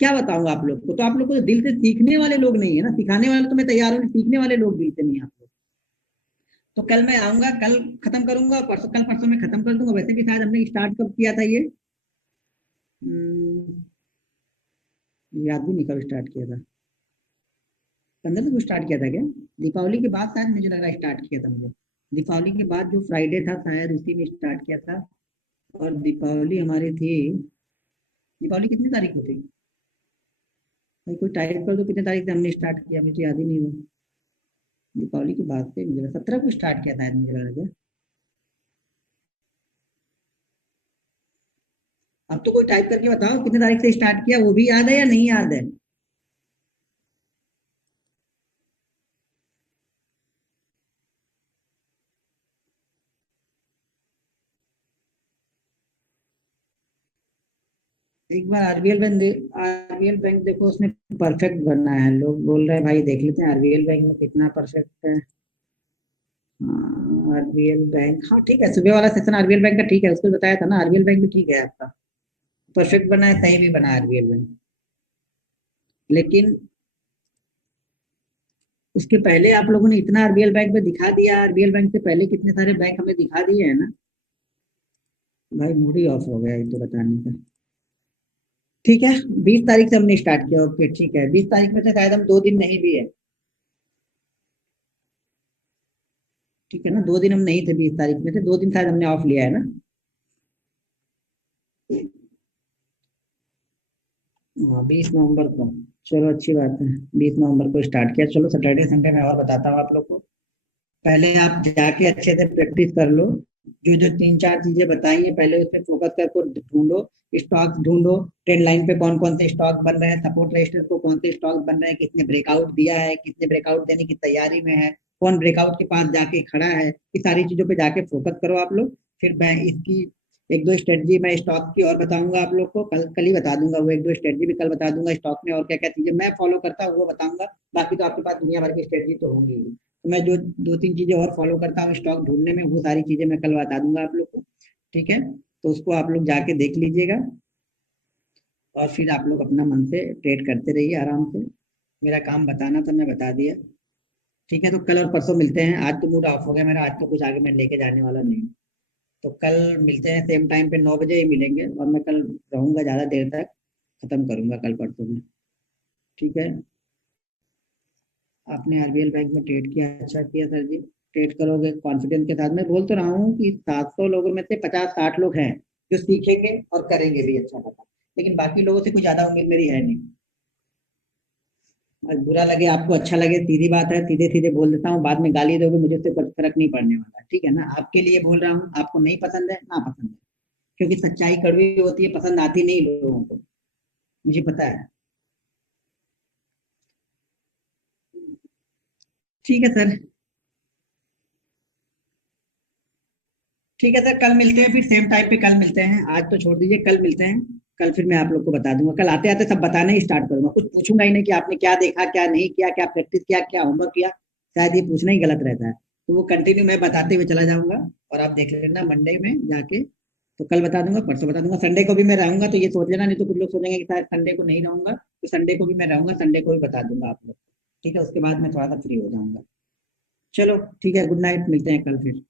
क्या बताऊंगा आप लोग को? तो आप लोग को तो दिल से सीखने वाले लोग नहीं है ना, सिखाने वाले तो मैं तैयार हूँ, सीखने वाले लोग दिल से नहीं है आप लोग। तो कल मैं आऊंगा, कल खत्म करूंगा, परसों कल परसों में खत्म कर दूंगा। वैसे भी शायद हमने स्टार्ट कब किया था ये, हम्म, याद भी नहीं कब स्टार्ट किया था। 15 को स्टार्ट किया था क्या? दीपावली के बाद शायद, मुझे लग रहा है स्टार्ट किया था मुझे। दीपावली के बाद जो फ्राइडे था शायद उसी में स्टार्ट किया था। और दीपावली हमारी थी, दीपावली कितनी तारीख को थी भाई? कोई टाइप कर दो, कितने तारीख से हमने स्टार्ट किया, मुझे याद ही नहीं हुआ। दीपावली के बाद से मुझे 17 को स्टार्ट किया था मुझे लग रहा है। अब तो कोई टाइप करके बताओ कितने तारीख से स्टार्ट किया, वो भी याद है या नहीं याद है? एक बार आरबीएल बैंक देखो, उसने परफेक्ट बनना है। लोग बोल रहे हैं भाई, देख लेते हैं आरबीएल बैंक में कितना परफेक्ट है। आरबीएल बैंक, हाँ ठीक है, सुबह वाला सेशन आरबीएल बैंक का ठीक है, उसको बताया था ना, आरबीएल बैंक भी ठीक है आपका, परफेक्ट बना है, सही भी बना है आरबीएल बैंक। लेकिन उसके पहले आप लोगों ने इतना आरबीएल बैंक में दिखा दिया, आरबीएल बैंक से पहले कितने सारे बैंक हमें दिखा दिए है ना। भाई मूड ही ऑफ हो गया एक तो बताने का। ठीक है, 20 तारीख से हमने स्टार्ट किया। ओके ठीक है, 20 तारीख में से शायद हम 2 दिन नहीं भी है। ठीक है ना, 2 दिन हम नहीं थे 20 तारीख में से, 2 दिन शायद हमने ऑफ लिया है ना। हाँ 20 नवंबर को। चलो अच्छी बात है, 20 नवंबर को स्टार्ट किया। चलो सैटरडे संडे में और बताता हूँ आप लोग को। पहले आप जाके अच्छे से प्रैक्टिस कर लो। जो जो 3 4 चीजें बताई हैं पहले उस पर फोकस करके ढूंढो। स्टॉक ढूंढो, ट्रेंड लाइन पे कौन कौन से स्टॉक बन रहे हैं, सपोर्ट रेजिस्टेंस को कौन से स्टॉक बन रहे हैं, किसने ब्रेकआउट दिया है, किसने ब्रेकआउट देने की तैयारी में है, कौन ब्रेकआउट के पास जाके खड़ा है, इस सारी चीजों पे जाके फोकस करो आप लोग। फिर मैं इसकी एक दो स्ट्रेटजी मैं स्टॉक की और बताऊंगा आप लोग को, कल कल ही बता दूंगा वो एक दो स्ट्रेटजी भी कल बता दूंगा। स्टॉक में और क्या क्या चीजें मैं फॉलो करता हूँ वो बताऊंगा। बाकी तो आपके पास दुनिया भर की स्ट्रेटजी तो होंगी ही। तो मैं जो 2 3 चीजें और फॉलो करता हूँ स्टॉक ढूंढने में, वो सारी चीजें मैं कल बता दूंगा आप लोग को। ठीक है, तो उसको आप लोग जाके देख लीजिएगा और फिर आप लोग अपना मन से ट्रेड करते रहिए आराम से। मेरा काम बताना था, मैं बता दिया। ठीक है, तो कल और परसों मिलते हैं। आज तो मूड ऑफ हो गया मेरा, आज तो कुछ आगे मैं लेके जाने वाला नहीं। तो कल मिलते हैं सेम टाइम पे, 9 बजे ही मिलेंगे। और मैं कल रहूंगा ज़्यादा देर तक, खत्म करूंगा कल परसों में। ठीक है, आपने आरबीएल बैंक में ट्रेड किया, अच्छा किया सर जी। ट्रेड करोगे कॉन्फिडेंस के साथ। मैं बोल तो रहा हूँ कि 700 लोगों में से 50 60 लोग हैं जो सीखेंगे और करेंगे भी अच्छा खासा। लेकिन बाकी लोगों से कुछ ज्यादा उम्मीद मेरी है नहीं। और बुरा लगे आपको अच्छा लगे, सीधी बात है, सीधे सीधे बोल देता हूँ। बाद में गाली दोगे, मुझे उससे कोई फर्क नहीं पड़ने वाला। ठीक है ना, आपके लिए बोल रहा हूँ। आपको नहीं पसंद है ना पसंद है, क्योंकि सच्चाई कड़वी होती है, पसंद आती नहीं लोगों को, मुझे पता है। ठीक है सर। ठीक है सर, कल मिलते हैं फिर सेम टाइम पे। कल मिलते हैं, आज तो छोड़ दीजिए, कल मिलते हैं। कल फिर मैं आप लोग को बता दूंगा। कल आते आते सब बताना ही स्टार्ट करूंगा, कुछ पूछूंगा ही नहीं कि आपने क्या देखा क्या नहीं किया, क्या प्रैक्टिस किया, क्या होमवर्क किया। शायद ये पूछना ही गलत रहता है। तो वो कंटिन्यू मैं बताते हुए चला जाऊंगा। और आप देख लेना मंडे में जाके। तो कल बता दूंगा, परसों बता दूंगा, संडे को भी मैं रहूंगा। तो ये सोच लेना, नहीं तो कुछ लोग सोचेंगे कि शायद संडे को नहीं रहूंगा। तो संडे को भी मैं रहूंगा, संडे को भी बता दूंगा आप लोग। ठीक है, उसके बाद मैं थोड़ा सा फ्री हो जाऊंगा। चलो ठीक है, गुड नाइट, मिलते हैं कल फिर।